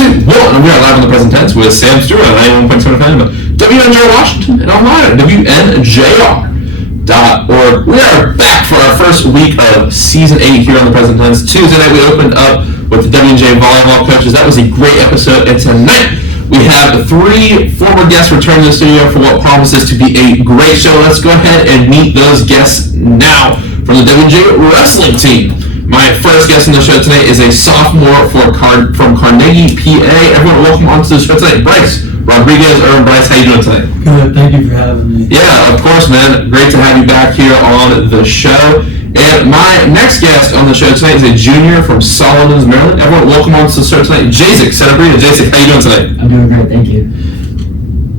2, 1, and we are live on the present tense with Sam Stewart on 91.7 FM, WNJ Washington, and online at WNJR.org. We are back for our first week of Season 8 here on the present tense. Tuesday night we opened up with the WNJ volleyball coaches. That was a great episode, and tonight we have 3 former guests returning to the studio for what promises to be a great show. Let's go ahead and meet those guests now from the WNJ wrestling team. My first guest on the show tonight is a sophomore from Carnegie, PA. Everyone, welcome onto the show tonight. Bryce, Rodriguez-Uram. Bryce, how you doing tonight? Good, thank you for having me. Yeah, of course, man. Great to have you back here on the show. And my next guest on the show tonight is a junior from Solomons, Maryland. Everyone, welcome onto the show tonight. Jaizik, Sanabria. Jaizik, how you doing tonight? I'm doing great, thank you.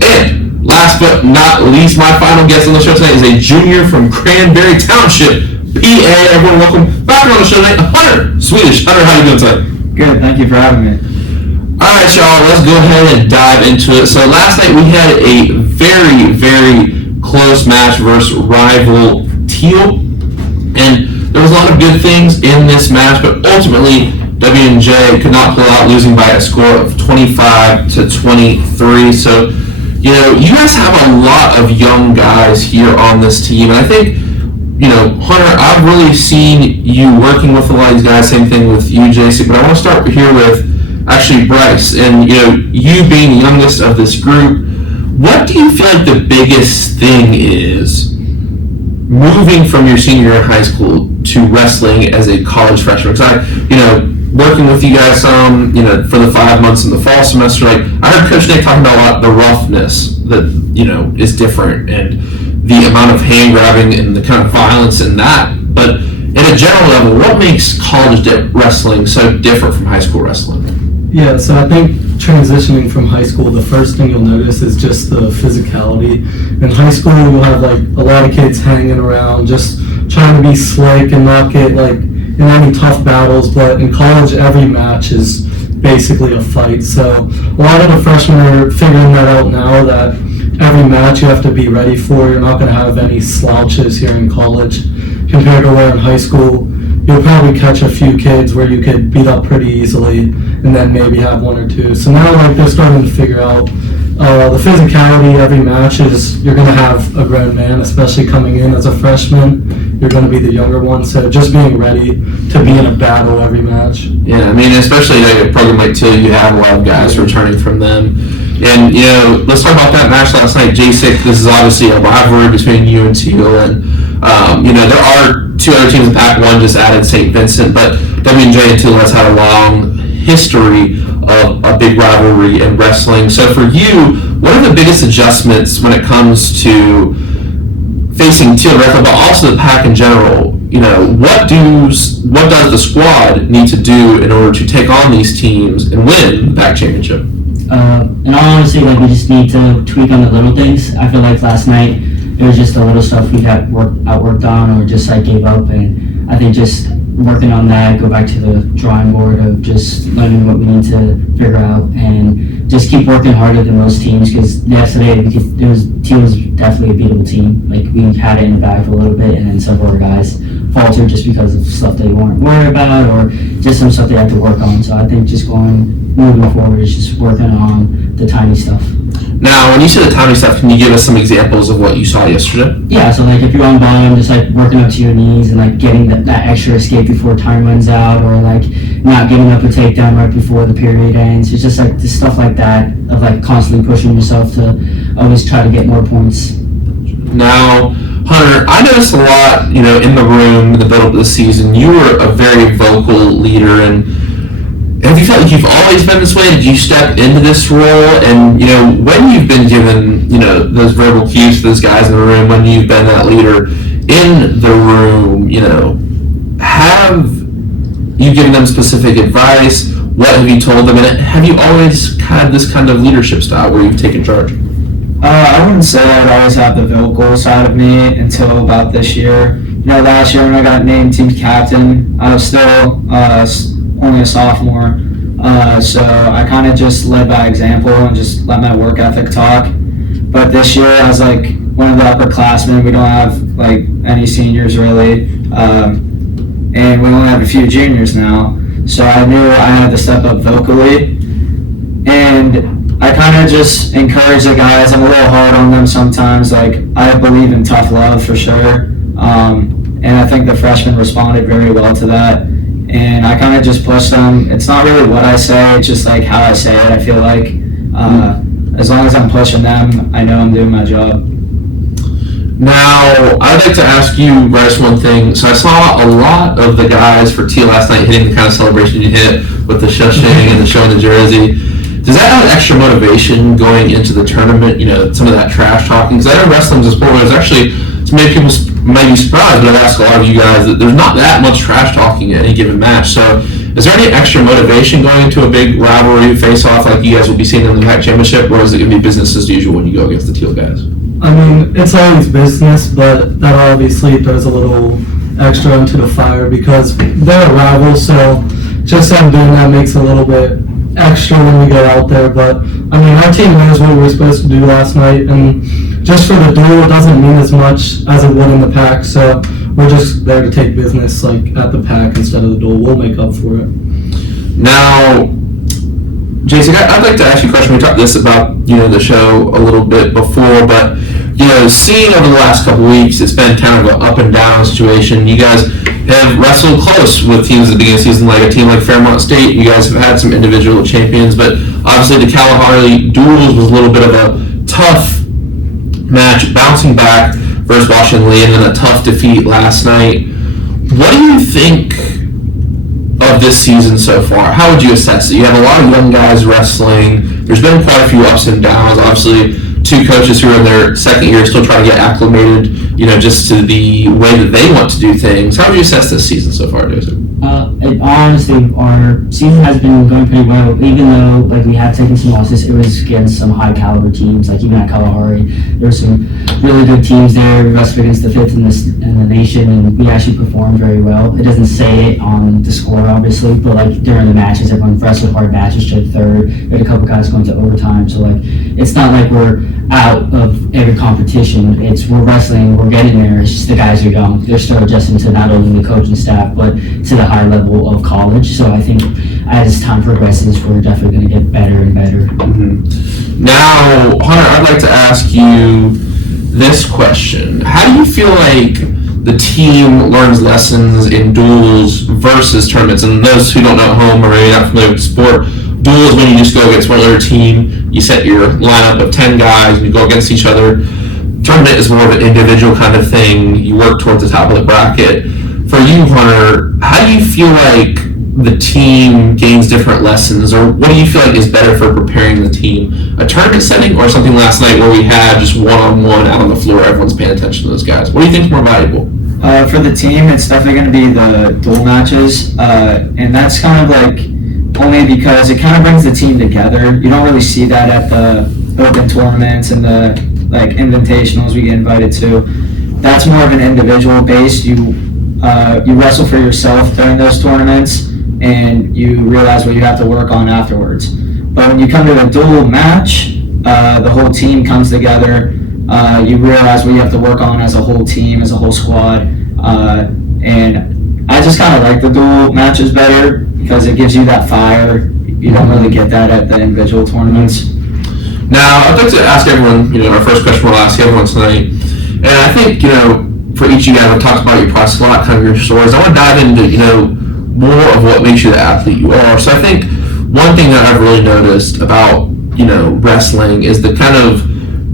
And last but not least, my final guest on the show tonight is a junior from Cranberry Township, PA. Everyone, welcome back on the show tonight, Hunter, Swedish. Hunter, how you doing tonight? Good, thank you for having me. Alright, y'all, let's go ahead and dive into it. So last night we had a very, very close match versus rival Teal. And there was a lot of good things in this match, but ultimately WNJ could not pull out, losing by a score of 25-23. So, you know, you guys have a lot of young guys here on this team, and I think, you know, Hunter, I've really seen you working with a lot of these guys. Same thing with you, Jaizik. But I want to start here with actually Bryce, and you know, you being the youngest of this group. What do you feel like the biggest thing is moving from your senior year in high school to wrestling as a college freshman? Because I, you know, working with you guys you know, for the 5 months in the fall semester, like I heard Coach Nick talking about a lot of the roughness that, you know, is different, and the amount of hand grabbing and the kind of violence in that. But at a general level, what makes college wrestling so different from high school wrestling? Yeah, so I think transitioning from high school, the first thing you'll notice is just the physicality. In high school, you'll have like a lot of kids hanging around, just trying to be slick and not get like in any tough battles. But in college, every match is basically a fight. So a lot of the freshmen are figuring that out now, that every match you have to be ready for. You're not going to have any slouches here in college compared to where in high school you'll probably catch a few kids where you could beat up pretty easily and then maybe have 1 or 2. So now like they're starting to figure out the physicality. Every match is you're going to have a grown man, especially coming in as a freshman. You're going to be the younger one, so just being ready to be in a battle every match. Yeah, I mean, especially like a program like Teal, you have a lot of guys returning from them. And, you know, let's talk about that match last night. Jaizik, this is obviously a rivalry between you and Teal, and, you know, there are 2 other teams in Pac-1 just added St. Vincent, but WNJ and Teal has had a long history of a big rivalry in wrestling. So for you, what are the biggest adjustments when it comes to facing Teal directly, but also the Pac in general? You know, what does the squad need to do in order to take on these teams and win the Pac championship? In all honesty, like we just need to tweak on the little things. I feel like last night it was just the little stuff we got outworked on, or just like gave up, and I think just working on that, go back to the drawing board of just learning what we need to figure out, and just keep working harder than most teams. Because yesterday Teal was definitely a beatable team. Like we had it in the bag for a little bit, and then some of our guys faltered just because of stuff they weren't worried about, or just some stuff they had to work on. So I think just moving forward is just working on the tiny stuff. Now, when you say the tiny stuff, can you give us some examples of what you saw yesterday? Yeah, so like if you're on bottom, just like working up to your knees and like getting that extra escape before time runs out, or like not giving up a takedown right before the period ends. It's just like this stuff like that of like constantly pushing yourself to always try to get more points. Now, Hunter, I noticed a lot, you know, in the room in the build-up of the season. You were a very vocal leader, and have you felt like you've always been this way? Did you step into this role? And, you know, when you've been given, you know, those verbal cues to those guys in the room, when you've been that leader in the room, you know, have you given them specific advice? What have you told them? And have you always had this kind of leadership style where you've taken charge? I wouldn't say I'd always have the vocal side of me until about this year. You know, last year when I got named team captain, I was still only a sophomore, so I kind of just led by example and just let my work ethic talk. But this year, I was like one of the upperclassmen. We don't have like any seniors really, and we only have a few juniors now. So I knew I had to step up vocally, And I kind of just encourage the guys. I'm a little hard on them sometimes. Like, I believe in tough love for sure. And I think the freshmen responded very well to that. And I kind of just push them. It's not really what I say, it's just like how I say it, I feel like. As long as I'm pushing them, I know I'm doing my job. Now, I'd like to ask you, Bryce, one thing. So I saw a lot of the guys for T last night hitting the kind of celebration you hit with the shushing and the showing the jersey. Does that have extra motivation going into the tournament? You know, some of that trash talking? Because I know wrestling's a sport where there's actually, to make people might be surprised, but I've asked a lot of you guys that there's not that much trash talking at any given match. So is there any extra motivation going into a big rivalry face-off like you guys will be seeing in the MAC championship, or is it going to be business as usual when you go against the Teal guys? I mean, it's always business, but that obviously throws a little extra into the fire because they're a rival, so just them doing that makes a little bit extra when we go out there. But, I mean, our team knows what we were supposed to do last night, and just for the duel, it doesn't mean as much as it would in the pack, so we're just there to take business, like, at the pack instead of the duel. We'll make up for it. Now, Jaizik, I'd like to ask you a question. We talked this about, you know, the show a little bit before, but, you know, seeing over the last couple weeks, it's been kind of an up and down situation. You guys have wrestled close with teams at the beginning of the season, like a team like Fairmont State. You guys have had some individual champions, but obviously the Kalahari duels was a little bit of a tough match, bouncing back versus Washington Lee, and then a tough defeat last night. What do you think of this season so far? How would you assess it? You have a lot of young guys wrestling. There's been quite a few ups and downs. Obviously, two coaches who are in their second year still trying to get acclimated, you know, just to the way that they want to do things. How would you assess this season so far, Jaizik? Honestly, our season has been going pretty well. Even though like we have taken some losses, it was against some high caliber teams. Like even at Kalahari, there were some really good teams there. We wrestled against the fifth in the nation, and we actually performed very well. It doesn't say it on the score, obviously, but like during the matches, everyone wrestled hard matches, took third. We had a couple guys going to overtime, so like it's not like we're out of every competition. We're wrestling, we're getting there. It's just the guys are young. They're still adjusting to not only the coaching staff, but to the high level of college. So I think as time progresses, we're definitely going to get better and better. Mm-hmm. Now, Hunter, I'd like to ask you this question. How do you feel like the team learns lessons in duels versus tournaments? And those who don't know at home or maybe not familiar with the sport, duels when you just go against one other team, you set your lineup of 10 guys, and you go against each other. Tournament is more of an individual kind of thing. You work towards the top of the bracket. For you, Hunter, how do you feel like the team gains different lessons, or what do you feel like is better for preparing the team? A tournament setting or something last night where we had just one-on-one out on the floor, everyone's paying attention to those guys? What do you think is more valuable? For the team, it's definitely going to be the dual matches, and that's kind of like only because it kind of brings the team together. You don't really see that at the open tournaments and the like invitationals we get invited to. That's more of an individual base. You wrestle for yourself during those tournaments, and you realize what you have to work on afterwards. But when you come to a dual match, the whole team comes together. You realize what you have to work on as a whole team, as a whole squad. And I just kind of like the dual matches better because it gives you that fire. You don't really get that at the individual tournaments. Now, I'd like to ask everyone, you know, our first question we'll ask everyone tonight. And I think, you know, for each of you guys, I've talked about your process a lot, kind of your stories. I want to dive into, you know, more of what makes you the athlete you are. So I think one thing that I've really noticed about, you know, wrestling is the kind of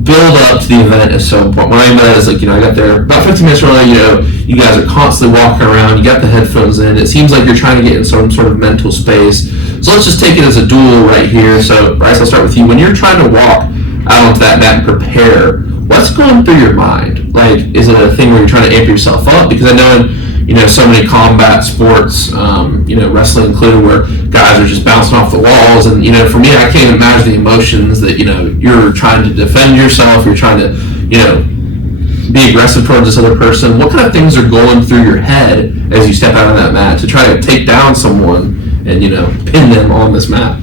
build up to the event is so important. What I mean by that is, like, you know, I got there about 15 minutes early, you know, you guys are constantly walking around, you got the headphones in, it seems like you're trying to get in some sort of mental space. So let's just take it as a duel right here. So, Bryce, I'll start with you. When you're trying to walk out onto that mat and prepare, what's going through your mind? Like, is it a thing where you're trying to amp yourself up? Because I know in, you know, so many combat sports, you know, wrestling included, where guys are just bouncing off the walls. And, you know, for me, I can't even imagine the emotions that, you know, you're trying to defend yourself, you're trying to, you know, be aggressive towards this other person. What kind of things are going through your head as you step out on that mat to try to take down someone and, you know, pin them on this mat?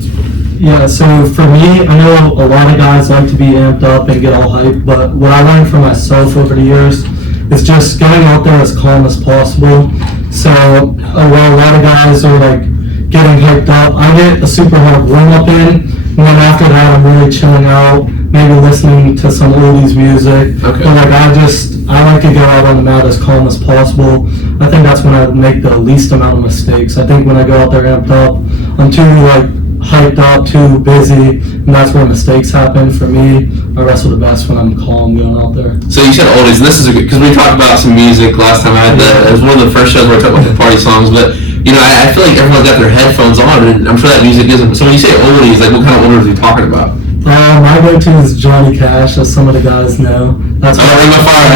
Yeah, so for me, I know a lot of guys like to be amped up and get all hyped, but what I learned for myself over the years is just getting out there as calm as possible. So while a lot of guys are like getting hyped up, I get a super hard warm-up in, And then after that, I'm really chilling out, maybe listening to some oldies music. Okay. But like I like to go out on the mat as calm as possible. I think that's when I make the least amount of mistakes. I think when I go out there amped up, I'm too like hyped up, too busy, and that's where mistakes happen for me. I wrestle the best when I'm calm going out there. So you said oldies, and this is a good, because we talked about some music last time I had it was one of the first shows where I talked about the party songs, but you know, I feel like everyone's got their headphones on, and I'm sure that music isn't. So when you say oldies, like what kind of oldies are you talking about? My go-to is Johnny Cash, as some of the guys know. That's Ring of Fire.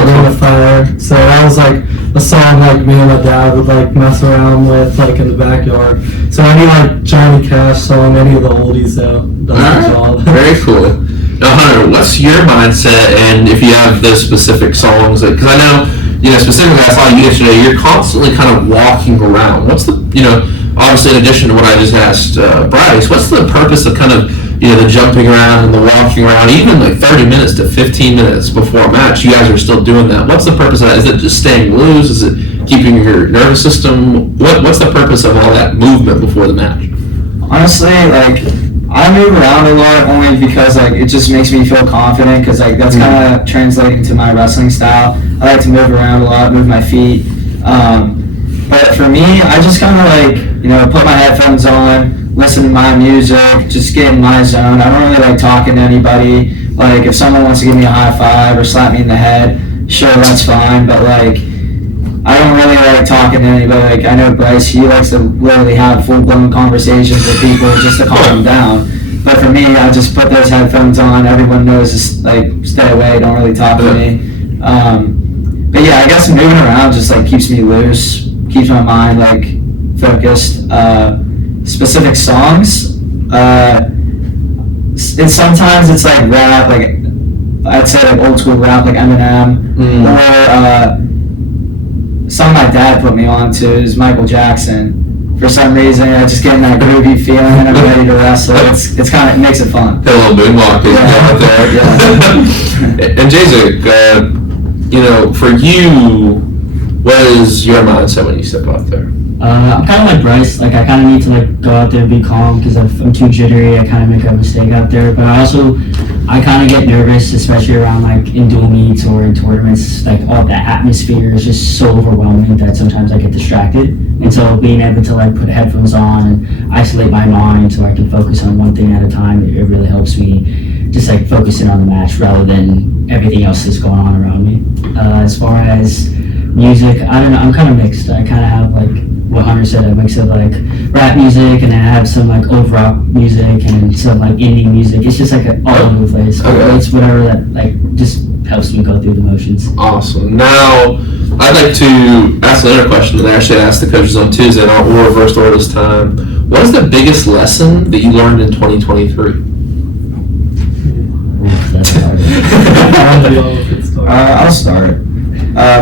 Ring of Fire. So that was like a song like me and my dad would like mess around with like in the backyard. So any like Johnny Cash song, any of the oldies though, does the job. Very cool. Now Hunter, what's your mindset, and if you have those specific songs, because I know, you know, specifically I saw you yesterday, you're constantly kind of walking around. What's the, you know, obviously in addition to what I just asked Bryce, what's the purpose of kind of, you know, the jumping around and the walking around, even like 30 minutes to 15 minutes before a match, you guys are still doing that. What's the purpose of that? Is it just staying loose? Is it keeping your nervous system? What's the purpose of all that movement before the match? Honestly, like, I move around a lot only because, like, it just makes me feel confident because, like, that's kind of translating to my wrestling style. I like to move around a lot, move my feet. But for me, I just kind of, like, you know, put my headphones on, listen to my music, just get in my zone. I don't really like talking to anybody. Like, if someone wants to give me a high five or slap me in the head, sure, that's fine. But, like, I don't really like talking to anybody. Like, I know Bryce, he likes to literally have full-blown conversations with people just to calm them down. But for me, I just put those headphones on. Everyone knows to, like, stay away, don't really talk to me. But yeah, I guess moving around just, like, keeps me loose, keeps my mind, like, focused. Specific songs, sometimes it's like rap, like, I'd say like old school rap, like Eminem, or something my dad put me on to is Michael Jackson. For some reason, I just get in that groovy feeling and I'm ready to wrestle. It's kind of, it makes it fun. That little moonwalk out there. Yeah. And Jaizik, you know, for you, what is your mindset when you step out there? I'm kind of like Bryce. Like, I kind of need to like go out there and be calm because if I'm too jittery, I kind of make a mistake out there. But I kind of get nervous, especially around like in dual meets or in tournaments. Like, all the atmosphere is just so overwhelming that sometimes I get distracted. And so being able to like put headphones on and isolate my mind so I can focus on one thing at a time, it really helps me just like focusing on the match rather than everything else that's going on around me. As far as music, I don't know, I'm kind of mixed. I kind of have like what Hunter said, a mix of like rap music and then I have some like old rock music and some like indie music. It's just like all over the place. Okay. It's whatever that like just helps me go through the motions. Awesome. Now, I'd like to ask another question that I actually asked the coaches on Tuesday, and we'll reverse order this time. What is the biggest lesson that you learned in 2023? That's hard. I'll start.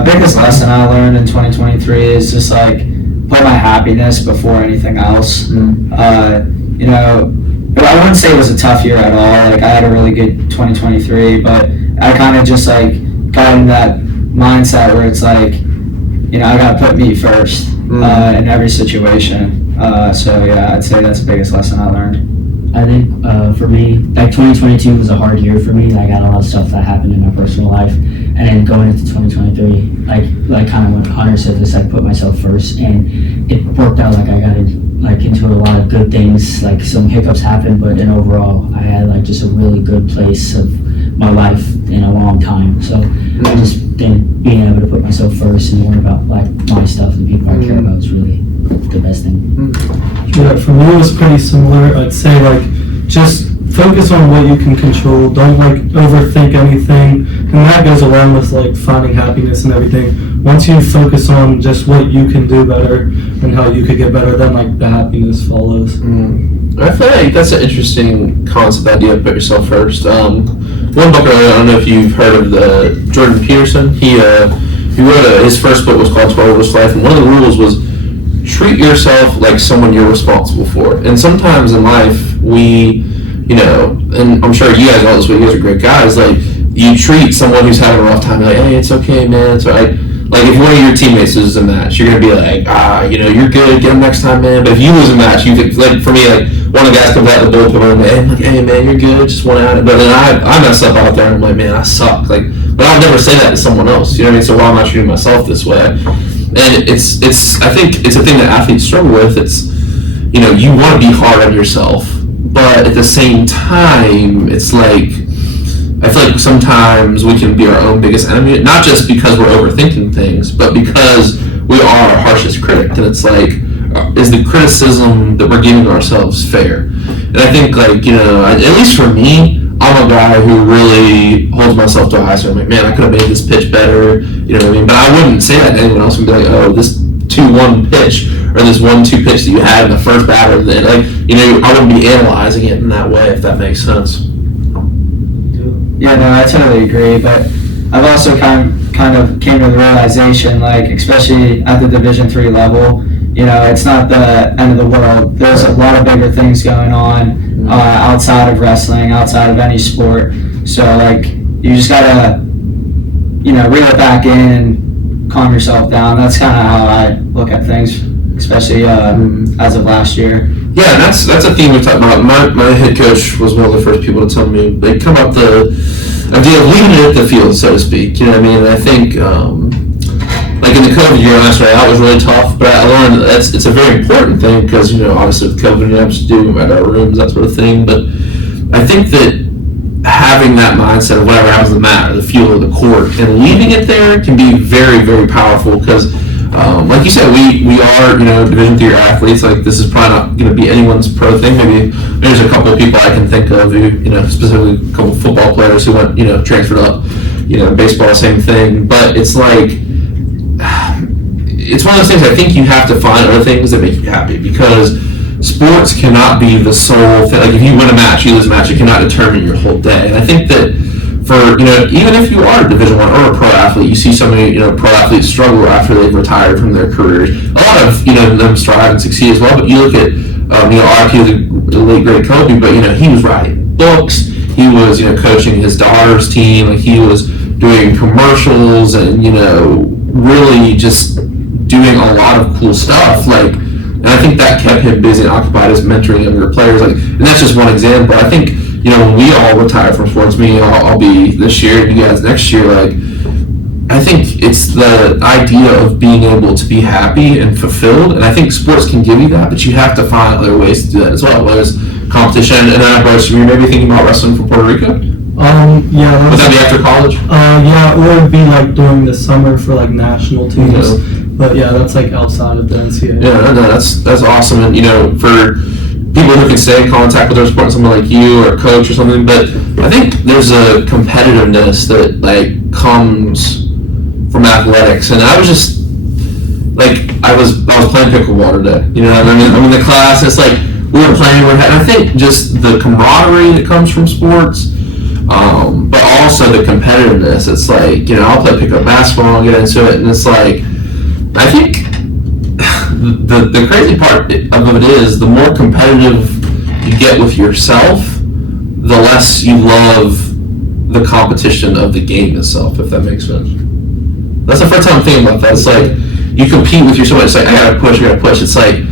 Biggest lesson I learned in 2023 is just like put my happiness before anything else. You know, but I wouldn't say it was a tough year at all. Like, I had a really good 2023, but I kind of just like got in that mindset where it's like, you know, I gotta put me first in every situation. So yeah, I'd say that's the biggest lesson I learned. I think for me, like 2022 was a hard year for me. I got a lot of stuff that happened in my personal life, and then going into 2023, like kind of what Hunter said, just like put myself first, and it worked out. Like I got into a lot of good things. Like some hiccups happened, but then overall, I had like just a really good place of my life in a long time. So I just think being able to put myself first and worry about like my stuff and people I care about is really the best thing. Yeah, for me it was pretty similar. I'd say like just focus on what you can control. Don't like overthink anything, and that goes along with like finding happiness and everything. Once you focus on just what you can do better and how you could get better, then like the happiness follows. I feel like that's an interesting concept idea, put yourself first. One book, I don't know if you've heard of the Jordan Peterson. He wrote his first book was called 12 Rules to Life, and one of the rules was treat yourself like someone you're responsible for. And sometimes in life, we, you know, and I'm sure you guys know this, but you guys are great guys, like, you treat someone who's having a rough time, like, hey, it's okay, man, it's all right. Like, if one of your teammates loses a match, you're going to be like, you know, you're good, get them next time, man. But if you lose a match, you think, like, for me, like, one of the guys comes out the bullpen and I'm like, hey man, you're good, just one out. But then I mess up out there and I'm like, man, I suck. Like, but I'll never say that to someone else. You know what I mean? So why am I treating myself this way? And I think it's a thing that athletes struggle with. It's, you know, you want to be hard on yourself, but at the same time, it's like, I feel like sometimes we can be our own biggest enemy, not just because we're overthinking things, but because we are our harshest critic. And it's like, is the criticism that we're giving ourselves fair? And I think, like, you know, at least for me, I'm a guy who really holds myself to a high standard. I'm like, man, I could have made this pitch better, you know what I mean? But I wouldn't say that to anyone else and be like, oh, this 2-1 pitch or this 1-2 pitch that you had in the first batter, then, like, you know, I wouldn't be analyzing it in that way, if that makes sense. Yeah, no, I totally agree, but I've also kind of came to the realization, like, especially at the Division III level, you know, it's not the end of the world. There's a lot of bigger things going on outside of wrestling, outside of any sport. So, like, you just gotta, you know, reel it back in and calm yourself down. That's kind of how I look at things, especially as of last year. Yeah, and that's a theme we talked about. My head coach was one of the first people to tell me they come up the idea of leaving it at the field, so to speak. You know what I mean? And I think, like in the COVID year last year, that was really tough. But I learned that it's a very important thing because, you know, obviously with COVID, you have to do at our rooms, that sort of thing. But I think that having that mindset of whatever happens to matter, the field or the court, and leaving it there can be very, very powerful because, like you said, we are, you know, Division III athletes. Like, this is probably not going to be anyone's pro thing. Maybe there's a couple of people I can think of who, you know, specifically a couple of football players who went, you know, transferred up, you know, baseball, same thing. But it's like, it's one of those things. I think you have to find other things that make you happy because sports cannot be the sole thing. Like, if you win a match, you lose a match, it cannot determine your whole day. And I think that for, you know, even if you are a Division I or a pro athlete, you see so many, you know, pro athletes struggle after they've retired from their careers. A lot of, you know, them strive and succeed as well. But you look at, you know, RIP was the late great Kobe, but, you know, he was writing books. He was, you know, coaching his daughter's team. Like, he was doing commercials and, you know, really just doing a lot of cool stuff. Like, and I think that kept him busy and occupied as mentoring younger players. Like, and that's just one example. I think, you know, when we all retire from sports, me, I'll be this year, and you guys next year, like, I think it's the idea of being able to be happy and fulfilled, and I think sports can give you that, but you have to find other ways to do that as well, whether it's competition. And then, Bryce, you maybe thinking about wrestling for Puerto Rico? Yeah. Would that be after college? Yeah, or it'd be like during the summer for like national teams. Yeah. But yeah, that's like outside of the NCAA. Yeah, no, that's awesome. And, you know, for people who can stay in contact with their sport, someone like you or a coach or something, but I think there's a competitiveness that, like, comes from athletics. And I was just, like, I was playing pickleball today. You know, I mean, I'm in the class, it's like, we were playing, and I think just the camaraderie that comes from sports, but also the competitiveness. It's like, you know, I'll play pickup basketball and get into it, and it's like, I think the crazy part of it is the more competitive you get with yourself, the less you love the competition of the game itself, if that makes sense. That's the first time I'm thinking about that. It's like, you compete with yourself, it's like, I gotta push. It's like,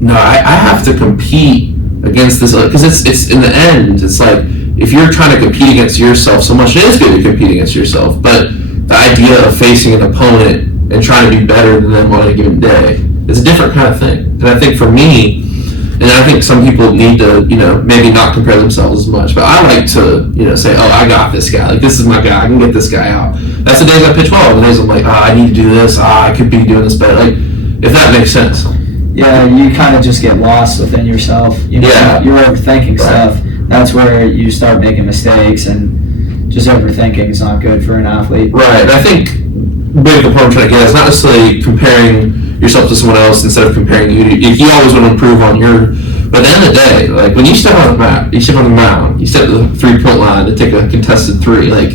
no, I have to compete against this, because it's in the end, it's like, if you're trying to compete against yourself so much, it is good to compete against yourself, but the idea of facing an opponent and trying to be better than them on a given day, it's a different kind of thing. And I think for me, and I think some people need to, you know, maybe not compare themselves as much, but I like to, you know, say, oh, I got this guy. Like, this is my guy. I can get this guy out. That's the days I pitch well. The days I'm like, I need to do this. I could be doing this better. Like, if that makes sense. Yeah, you kind of just get lost within yourself. You know, Yeah. You're overthinking Right. stuff. That's where you start making mistakes, and just overthinking is not good for an athlete. Right. And I think maybe the point I'm trying to get is not necessarily comparing yourself to someone else instead of comparing you. You always want to improve on your. But at the end of the day, like, when you step on the mat, you step on the mound, you step to the 3-point line to take a contested 3, like,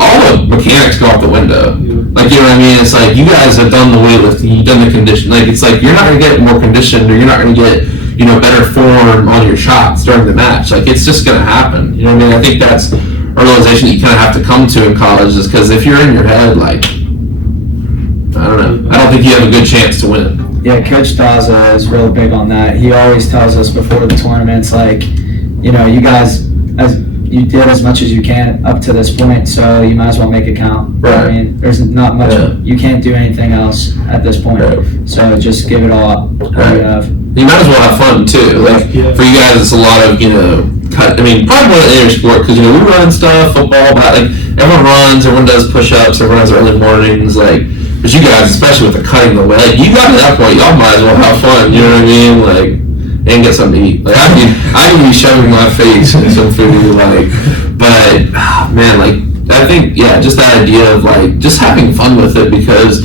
all the mechanics go out the window. Like, you know what I mean? It's like, you guys have done the weightlifting, you've done the condition. Like, it's like, you're not going to get more conditioned, or you're not going to get, you know, better form on your shots during the match. Like, it's just going to happen. You know what I mean? I think that's a realization that you kind of have to come to in college, is because if you're in your head, like, I don't know, I don't think you have a good chance to win. Yeah, Coach Daza is real big on that. He always tells us before the tournaments, like, you know, you guys, you did as much as you can up to this point, so you might as well make it count. Right. I mean, there's not much, you can't do anything else at this point. Right. So just give it all up. Right. You might as well have fun too. Like for you guys, it's a lot of probably more than any sport because we run stuff, football, but like everyone runs, everyone does push-ups, everyone has early mornings, like. But you guys, especially with the cutting the way, like you got to that point, y'all might as well have fun. You know what I mean? Like, and get something to eat. Like I can be shoving my face in some food, like. But man, like I think just that idea of like just having fun with it because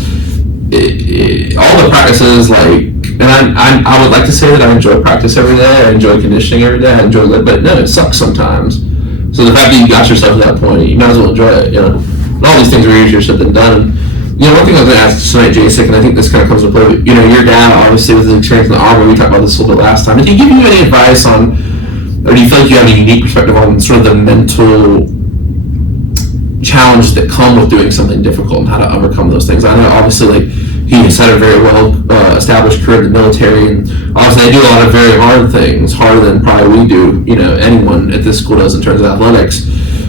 all the practices like. And I would like to say that I enjoy practice every day. I enjoy conditioning every day. I enjoy it, but no, it sucks sometimes. So the fact that you got yourself to that point, you might as well enjoy it. You know, and all these things are easier said than done. You know, one thing I was going to ask tonight, Jaizik, and I think this kind of comes into play. You know, your dad obviously with his experience in the Army. We talked about this a little bit last time. Did he give you any advice on, or do you feel like you have a unique perspective on sort of the mental challenge that come with doing something difficult and how to overcome those things? I know obviously like he has had a very well established career in the military, and obviously they do a lot of very hard things, harder than probably we do. You know, anyone at this school does in terms of athletics.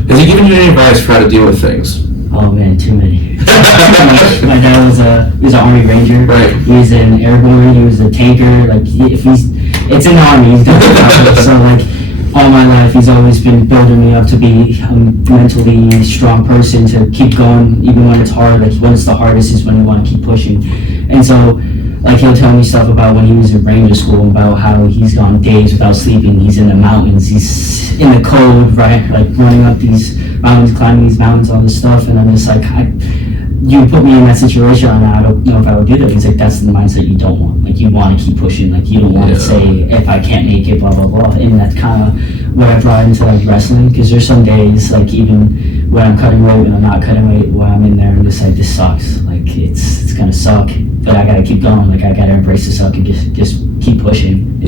Has he given you any advice for how to deal with things? Oh man, too many. My dad was an Army Ranger. Right. He was an airborne. He was a tanker. Like it's in the Army. He's done it. So like all my life, he's always been building me up to be a mentally strong person to keep going even when it's hard. Like when it's the hardest is when you want to keep pushing. And so like he'll tell me stuff about when he was in Ranger school about how he's gone days without sleeping. He's in the mountains. He's in the cold, right? Like running up these mountains, climbing these mountains, all this stuff. And I'm just like, you put me in that situation, and I don't know if I would do that. He's like, that's the mindset you don't want. Like you want to keep pushing. Like you don't want to say if I can't make it, blah blah blah. And that's kind of what I brought into like wrestling, because there's some days like even when I'm cutting weight and I'm not cutting weight, when I'm in there and just like this sucks. Like it's gonna suck, but I gotta keep going. Like I gotta embrace the suck and just keep pushing.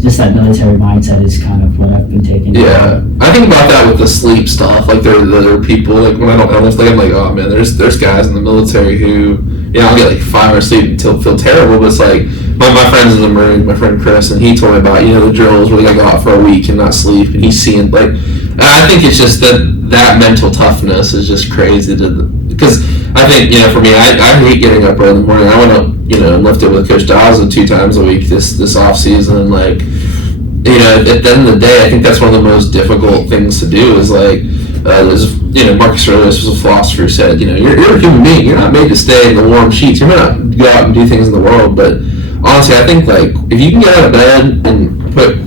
Just that military mindset is kind of what I've been taking. Yeah, I think about that with the sleep stuff. Like there are people like when I don't know, like I'm like, oh man, there's guys in the military who, I'll get like 5 hours sleep until feel terrible. But it's like my friend's in the Marines, my friend Chris, and he told me about the drills where they gotta go out for a week and not sleep, and he's seeing like, and I think it's just that mental toughness is just crazy because I think for me, I hate getting up early in the morning. I went up and lifted with Coach Daza 2 times a week this off season, and like at the end of the day, I think that's one of the most difficult things to do is like Marcus Aurelius was a philosopher who said you're a human being, you're not made to stay in the warm sheets, you're not go out and do things in the world. But honestly, I think like if you can get out of bed and put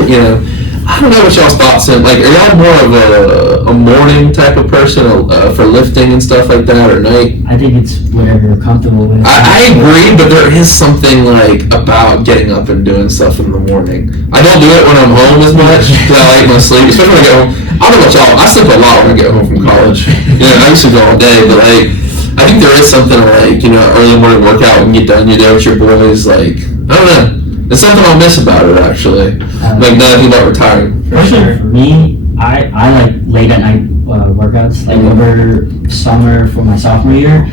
I don't know what y'all's thoughts are. Like, are y'all more of a morning type of person for lifting and stuff like that, or night? I think it's whatever you're comfortable with. I agree, but there is something like about getting up and doing stuff in the morning. I don't do it when I'm home as much because I like my sleep, especially when I get home. I don't know about y'all. I sleep a lot when I get home from college. I used to go all day, but like I think there is something like early morning workout when you get done, you're there with your boys. Like I don't know. There's something I'll miss about it, actually. Like, now that I think about retiring. For sure. For me, I like late at night workouts. Like, over summer for my sophomore year,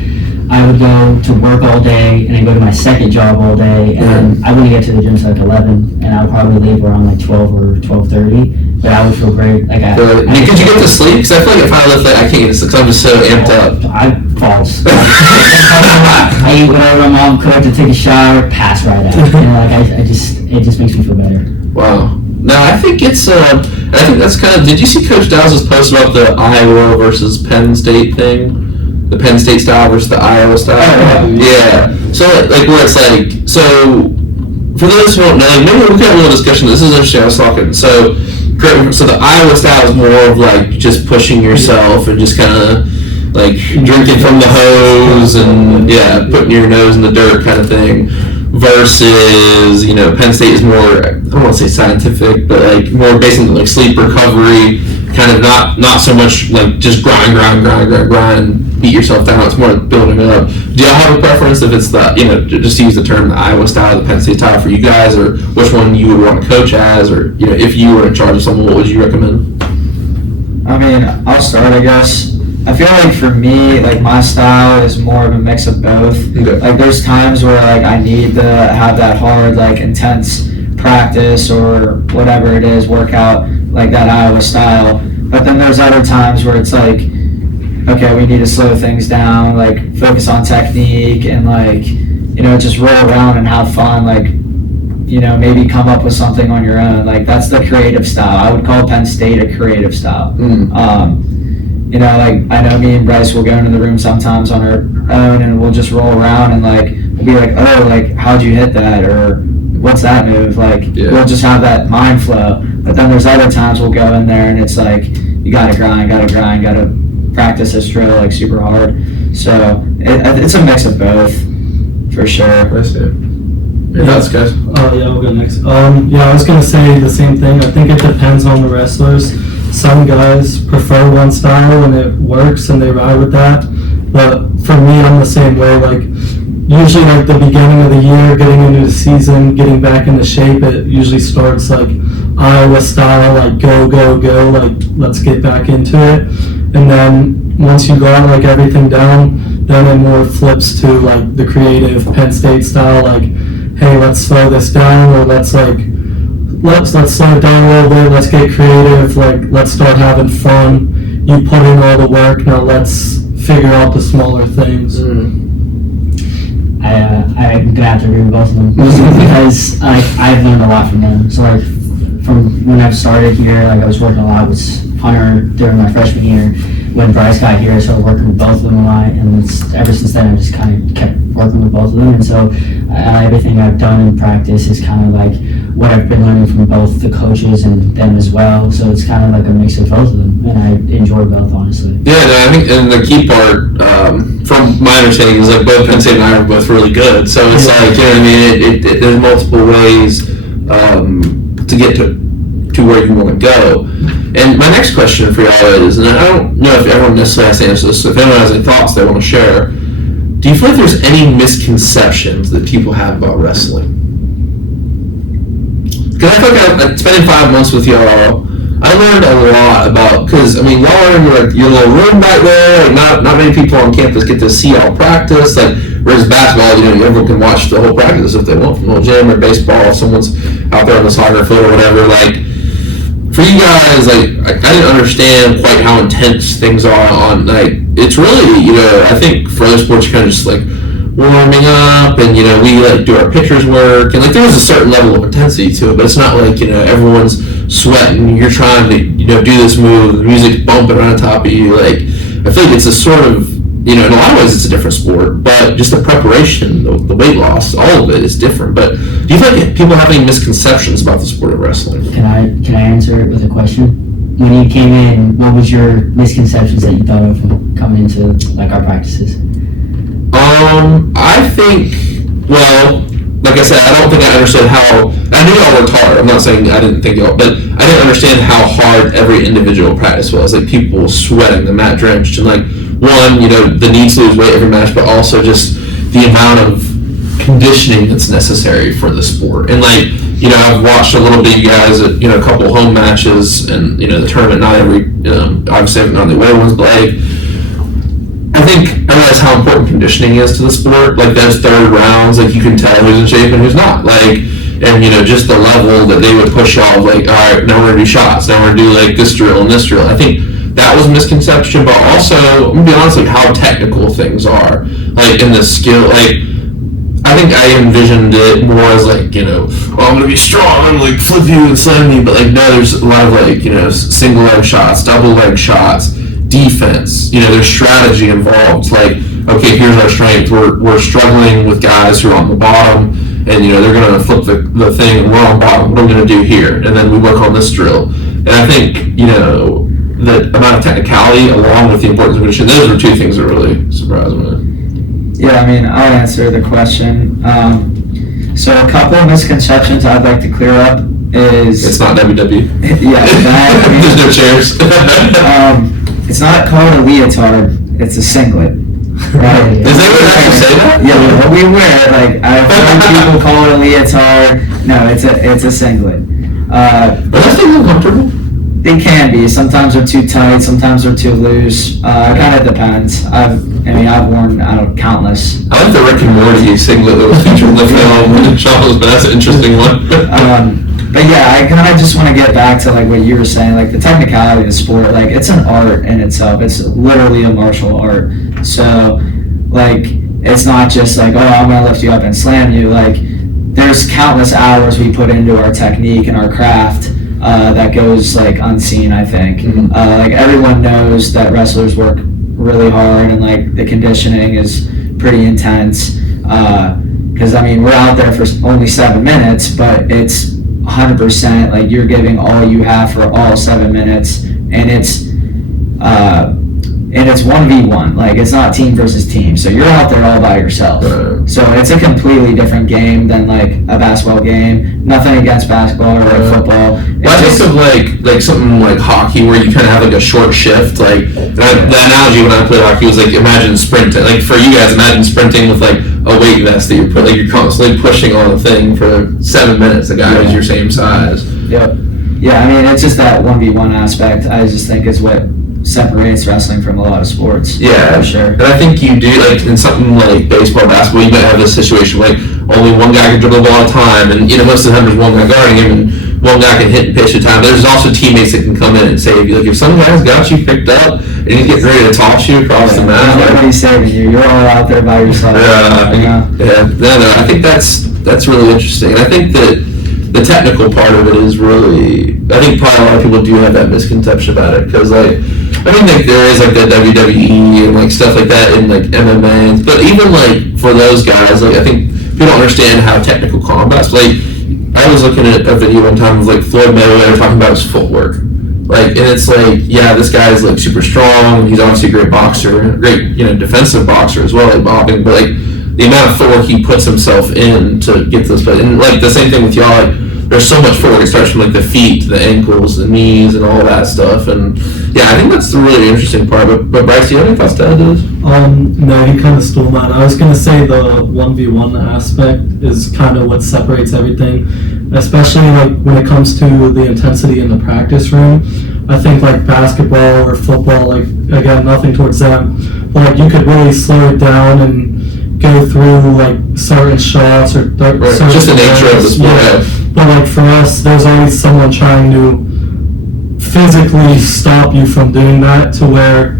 I would go to work all day, and then go to my second job all day, and then I wouldn't get to the gym until like 11, and I would probably leave around like 12 or 12:30, but I would feel great. Like, could you get to sleep? Because I feel like if I lift, I can't get to sleep, because I'm just so amped up. I falls. I eat whatever my mom cooked to take a shower, pass right out. It just makes me feel better. Wow. No, I think it's I think that's kind of. Did you see Coach Dow's post about the Iowa versus Penn State thing? The Penn State style versus the Iowa style. Yeah. So like where it's like for those who don't know, like, maybe we can have a little discussion. This is interesting. I was talking. So the Iowa style is more of like just pushing yourself and just kind of like drinking from the hose and putting your nose in the dirt kind of thing. Versus Penn State is more, I don't want to say scientific, but like more based on like sleep recovery, kind of not so much like just grind, beat yourself down. It's more like building up. Do y'all have a preference if it's the just to use the term the Iowa style, the Penn State style for you guys, or which one you would want to coach as, or if you were in charge of someone, what would you recommend? I mean, I'll start, I guess. I feel like for me, like my style is more of a mix of both. Okay. Like there's times where like I need to have that hard, like intense practice or whatever it is, workout, like that Iowa style. But then there's other times where it's like, okay, we need to slow things down, like focus on technique and like, you know, just roll around and have fun, like, you know, maybe come up with something on your own. Like that's the creative style. I would call Penn State a creative style. You know, like I know me and Bryce will go into the room sometimes on our own and we'll just roll around and like we'll be like, oh, like how'd you hit that, or what's that move? Like we'll just have that mind flow. But then there's other times we'll go in there and it's like you gotta grind, gotta practice this drill like super hard. So it's a mix of both for sure. I see. Your thoughts, guys? Yeah, I'll go next. Yeah, I was gonna say the same thing. I think it depends on the wrestlers. Some guys prefer one style and it works and they ride with that. But for me, I'm the same way. Like usually, like the beginning of the year, getting into the season, getting back into shape, it usually starts like Iowa style, like go, like let's get back into it. And then once you got like everything down, then it more flips to like the creative Penn State style, like, hey, let's slow this down, or let's slow it down a little bit, let's get creative, like let's start having fun. You put in all the work, now let's figure out the smaller things. I'm gonna have to agree with both of them because like I've learned a lot from them. So like from when I've started here, like I was working a lot with Hunter during my freshman year. When Bryce got here, I started working with both of them a lot, and ever since then I just kind of kept working with both of them. And so everything I've done in practice is kind of like what I've been learning from both the coaches and them as well. So it's kind of like a mix of both of them, and I enjoy both, honestly. Yeah, no, I think, and the key part, from my understanding, is like both Penn State and I are both really good. So it's like, you know what I mean, there's multiple ways to get to where you want to go. And my next question for y'all is, and I don't know if everyone necessarily has to answer this, so if anyone has any thoughts they want to share, do you feel like there's any misconceptions that people have about wrestling? Because I feel like spending 5 months with y'all, I learned a lot about, because, I mean, y'all are in your little room back there, like not many people on campus get to see y'all practice, like, whereas basketball, you know, everyone can watch the whole practice if they want from the gym, or baseball, if someone's out there on the soccer field or whatever, like, for you guys, like, I didn't understand quite how intense things are on, like, it's really, you know, I think for other sports, you're kind of just, like, warming up, and, you know, we, like, do our pitcher's work, and, like, there was a certain level of intensity to it, but it's not like, you know, everyone's sweating, you're trying to, you know, do this move, the music's bumping on top of you, like, I feel like it's a sort of, you know, in a lot of ways it's a different sport, but just the preparation, the weight loss, all of it is different. But do you feel like people have any misconceptions about the sport of wrestling? Can I answer it with a question? When you came in, what was your misconceptions that you thought of from coming into like our practices? I think, well, like I said, I don't think I understood how, I knew y'all worked hard, I'm not saying I didn't think y'all, but I didn't understand how hard every individual practice was, like people sweating, the mat drenched, and like, one, you know, the need to lose weight every match, but also just the amount of conditioning that's necessary for the sport. And like, you know, I've watched a little bit of you guys at, you know, a couple of home matches and, you know, the tournament, not every, obviously not the away ones, but like, I think I realize how important conditioning is to the sport. Like those third rounds, like you can tell who's in shape and who's not. Like, and you know, just the level that they would push y'all, like, all right, now we're gonna do shots, now we're gonna do like this drill and this drill. I think that was a misconception, but also, I'm gonna be honest, like how technical things are, like in the skill, like, I think I envisioned it more as like, you know, oh, I'm gonna be strong, I'm gonna like flip you and slam you, but like no, there's a lot of like, you know, single leg shots, double leg shots, defense, you know, there's strategy involved, like, okay, here's our strength, we're struggling with guys who are on the bottom, and you know, they're gonna flip the thing, and we're on bottom, what are we gonna do here? And then we work on this drill. And I think, you know, the amount of technicality along with the importance of condition, those are two things that really surprised me. Yeah, I mean, I'll answer the question. So a couple of misconceptions I'd like to clear up is... It's not WWE. Yeah, that, I mean, there's no chairs. It's not called a leotard, it's a singlet. Right? Does anyone actually say that? Yeah, what we wear, like, I've heard people call it a leotard. No, it's a singlet. But that's still uncomfortable. They can be. Sometimes they're too tight. Sometimes they're too loose. It kind of depends. I've worn countless. I like the Rick and Morty singlet that was featured in the film with Charles, but that's an interesting one. But yeah, I kind of just want to get back to like what you were saying, like the technicality of the sport. Like it's an art in itself. It's literally a martial art. So like it's not just like, oh, I'm gonna lift you up and slam you. Like there's countless hours we put into our technique and our craft that goes like unseen. I think like everyone knows that wrestlers work really hard and like the conditioning is pretty intense. Because we're out there for only 7 minutes, but it's 100%, like you're giving all you have for all 7 minutes, and it's 1v1, like it's not team versus team, so you're out there all by yourself. So it's a completely different game than like a basketball game. Nothing against basketball or like football. Well, I think of like something like hockey where you kind of have like a short shift. Like the analogy when I played hockey was like imagine sprinting. Like for you guys, imagine sprinting with like a weight vest that you're you're constantly pushing on a thing for 7 minutes. The guy is your same size. Yep. Yeah, it's just that 1v1 aspect. I just think is what separates wrestling from a lot of sports. Yeah, for sure. And I think you do like in something like baseball, basketball, you might have this situation where like only one guy can dribble the ball at a time, and most of the time there's one guy guarding him, and one guy can hit and pitch at a time. There's also teammates that can come in and save you. Like if some guy's got you picked up and he's getting ready to toss you across the mat, nobody's saving you. You're all out there by yourself. I think that's really interesting. And I think that the technical part of it is really, I think probably a lot of people do have that misconception about it, because like I don't think there is like the WWE and like stuff like that in like MMA, but even like for those guys, like I think people don't understand how technical combat's. Like I was looking at a video one time of like Floyd Mayweather talking about his footwork, like, and it's like, yeah, this guy's like super strong, he's obviously a great boxer, great defensive boxer as well, like bobbing, but like the amount of footwork he puts himself in to get to this place, and like the same thing with y'all, like there's so much footwork. It starts from like the feet to the ankles, the knees, and all that stuff. And yeah, I think that's the really interesting part. But Bryce, do you have any thoughts to add to this? No, he kind of stole mine. I was gonna say the 1v1 aspect is kind of what separates everything, especially like when it comes to the intensity in the practice room. I think like basketball or football, like again, nothing towards them, but like you could really slow it down and go through like certain shots or certain just the nature of the sport. Yeah. But like for us, there's always someone trying to physically stop you from doing that, to where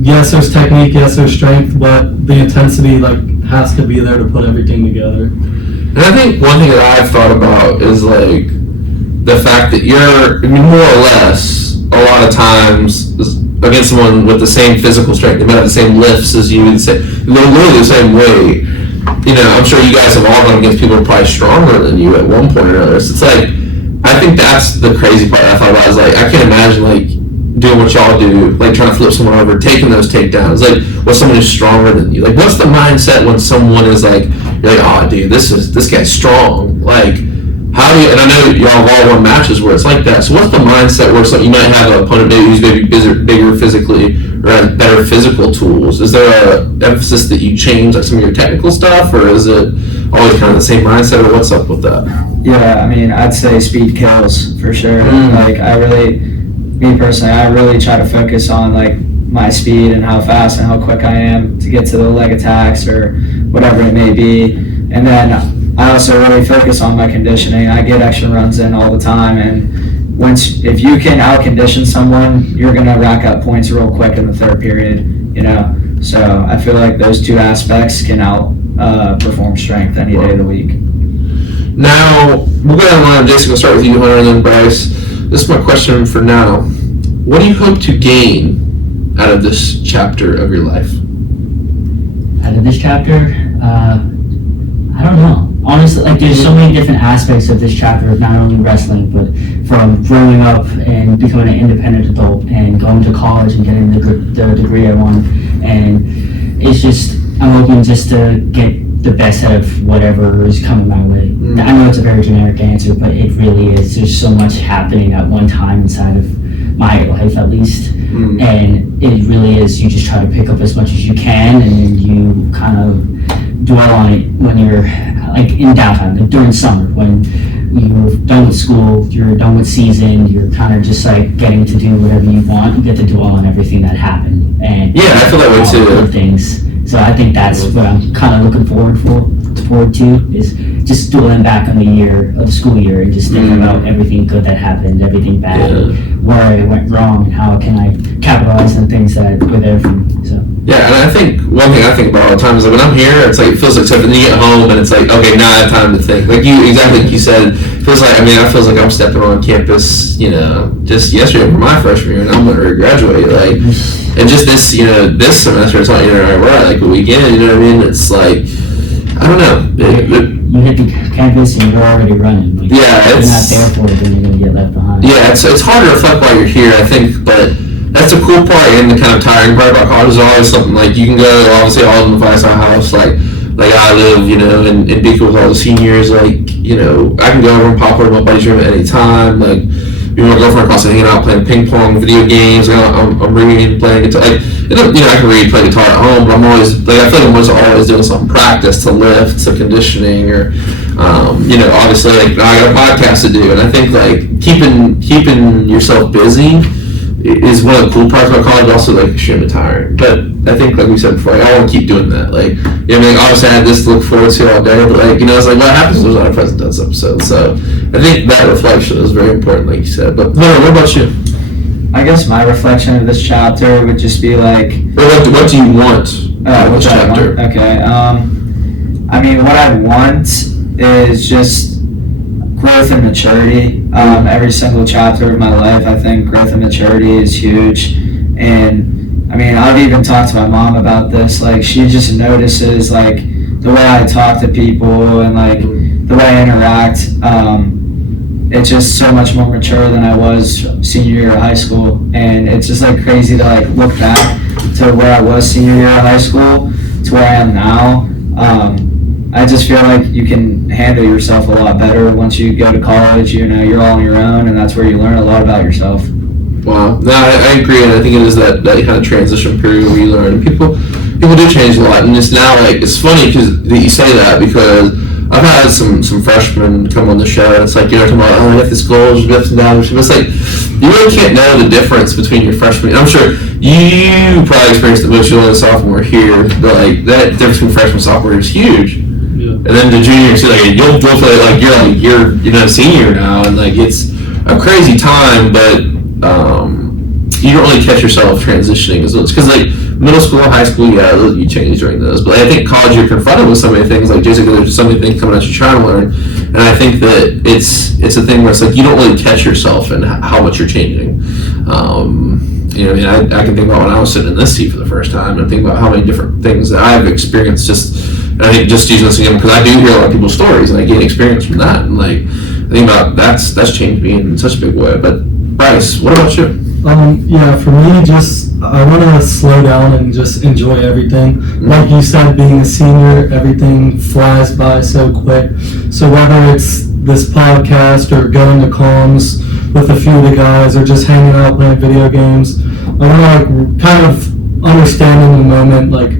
yes, there's technique, yes, there's strength, but the intensity like has to be there to put everything together. And I think one thing that I've thought about is like the fact that you're more or less a lot of times against someone with the same physical strength, they might have the same lifts as you, they're literally the same weight. I'm sure you guys have all gone against people who are probably stronger than you at one point or another. So it's like, I think that's the crazy part I thought about, is like, I can't imagine like doing what y'all do, like trying to flip someone over, taking those takedowns, like with someone who's stronger than you. Like, what's the mindset when someone is like, you're like, oh dude, this guy's strong. Like, how do you, and I know y'all have all won matches where it's like that, so what's the mindset where you might have an opponent who's maybe bigger physically or has better physical tools? Is there an emphasis that you change like some of your technical stuff, or is it always kind of the same mindset, or what's up with that? Yeah, I'd say speed kills for sure. Like me personally, I really try to focus on like my speed and how fast and how quick I am to get to the leg attacks or whatever it may be. And then I also really focus on my conditioning. I get extra runs in all the time, and if you can out-condition someone, you're going to rack up points real quick in the third period, So I feel like those two aspects can perform strength any day of the week. Now, we'll go down the line. Jaizik, we'll start with you, Hunter, and then Bryce. This is my question for now. What do you hope to gain out of this chapter of your life? Out of this chapter? I don't know. Honestly, like there's so many different aspects of this chapter of not only wrestling, but from growing up and becoming an independent adult and going to college and getting the degree I want. And it's just, I'm hoping just to get the best out of whatever is coming my way. I know it's a very generic answer, but it really is. There's so much happening at one time inside of my life, at least. And it really is, you just try to pick up as much as you can, and then you kind of dwell on it when you're like in downtime, like during summer, when you're done with school, you're done with season, you're kind of just like getting to do whatever you want. You get to dwell on everything that happened, and Yeah, I feel that way all the too. good things. So I think that's what I'm kind of looking forward to is just dwelling back on the school year, and just thinking about everything good that happened, everything bad, where it went wrong, and how can I capitalize on things that were there for me. So. Yeah, and I think one thing I think about all the time is like when I'm here, it's like it feels like something. Then you get home and it's like, okay, now I have time to think. Like exactly like you said, it feels like I feels like I'm stepping on campus, just yesterday for my freshman year, and I'm going to graduate. Like, and just this, this semester, it's not we're at like a weekend. You know what I mean? It's like, I don't know. You hit the campus and you're already running. Like, Yeah, if you're not it's there for it, then you're gonna get left behind. yeah, it's hard to reflect while you're here, I think, but that's the cool part and the kind of tiring part about college is always something like you can go obviously all in the Vice house like I live, in Beacon with all the seniors, like, I can go over and pop over to my buddy's room at any time, like my girlfriend across hanging out playing ping pong, video games, I'm reading, playing guitar, like, I can read, play guitar at home, but I'm always, like, I feel like I'm always doing some practice to lift, to conditioning, or, obviously, like, I got a podcast to do, and I think, like, keeping yourself busy is one of the cool parts about college, also, like, extremely tiring, but I think, like we said before, I want to keep doing that, like, obviously I had this to look forward to all day, but, like, it's like, what happens if there's not a present tense episode, so I think that reflection is very important, like you said, but, no, what about you? I guess my reflection of this chapter would just be like, what do you want out of this chapter? Okay, what I want is just growth and maturity. Every single chapter of my life, I think growth and maturity is huge. And I've even talked to my mom about this. Like, she just notices like the way I talk to people and like the way I interact. It's just so much more mature than I was senior year of high school, and it's just like crazy to like look back to where I was senior year of high school to where I am now. I just feel like you can handle yourself a lot better once you go to college. You're all on your own, and that's where you learn a lot about yourself. Wow, no, I agree, and I think it is that kind of transition period where you learn. People do change a lot, and it's now like it's funny because you say that because I've had some freshmen come on the show, and it's like, talking about, I have this goal, there's ups and downs, but it's like, you really can't know the difference between your freshman, and I'm sure you probably experienced it most, you're only a sophomore here, but like, that difference between freshman and sophomore is huge. Yeah. And then the junior, so like, you'll play, like, you're a senior now, and like, it's a crazy time, but, you don't really catch yourself transitioning as much, because like, middle school, high school, yeah, you change during those. But I think college, you're confronted with so many things. Like Jaizik, there's so many things coming at you trying to learn, and I think that it's a thing where it's like you don't really catch yourself and how much you're changing. I can think about when I was sitting in this seat for the first time, and think about how many different things that I've experienced. I think just using this again because I do hear a lot of people's stories, and I gain experience from that. And like I think about that's changed me in such a big way. But Bryce, what about you? For me, I want to slow down and just enjoy everything. Like you said, being a senior, everything flies by so quick. So whether it's this podcast or going to comms with a few of the guys or just hanging out playing video games, I want to kind of understand in the moment like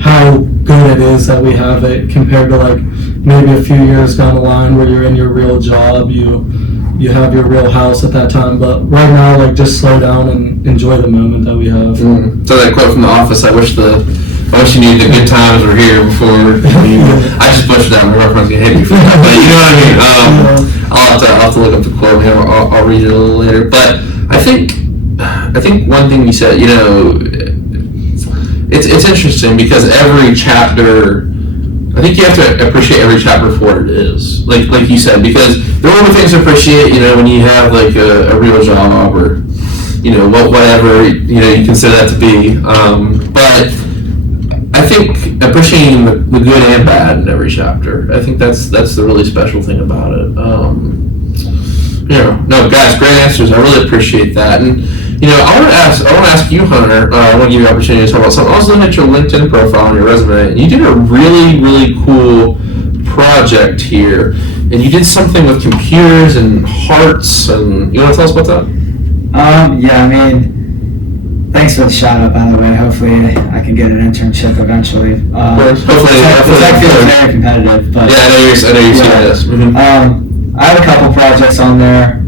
how good it is that we have it compared to like maybe a few years down the line where you're in your real job, you have your real house at that time, but right now, like, just slow down and enjoy the moment that we have. So that quote from The Office, I wish you knew the good times were here before. I just butchered that. My girlfriend's gonna hate me for that, but you know what I mean. I'll have to look up the quote. I'll read it a little later. But I think one thing you said, it's interesting because every chapter. I think you have to appreciate every chapter for what it is, like you said, because there are things to appreciate, when you have like a real job or, whatever, you consider that to be. But I think appreciating the good and bad in every chapter, I think that's the really special thing about it. No, guys, great answers. I really appreciate that. And, I want to ask you, Hunter, I want to give you the opportunity to talk about something. I was looking at your LinkedIn profile and your resume, and you did a really, really cool project here. And you did something with computers and hearts, and you want to tell us about that? Thanks for the shout out, by the way. Hopefully I can get an internship eventually. Hopefully. That feels very competitive, but yeah, I know you're serious. I have a couple projects on there.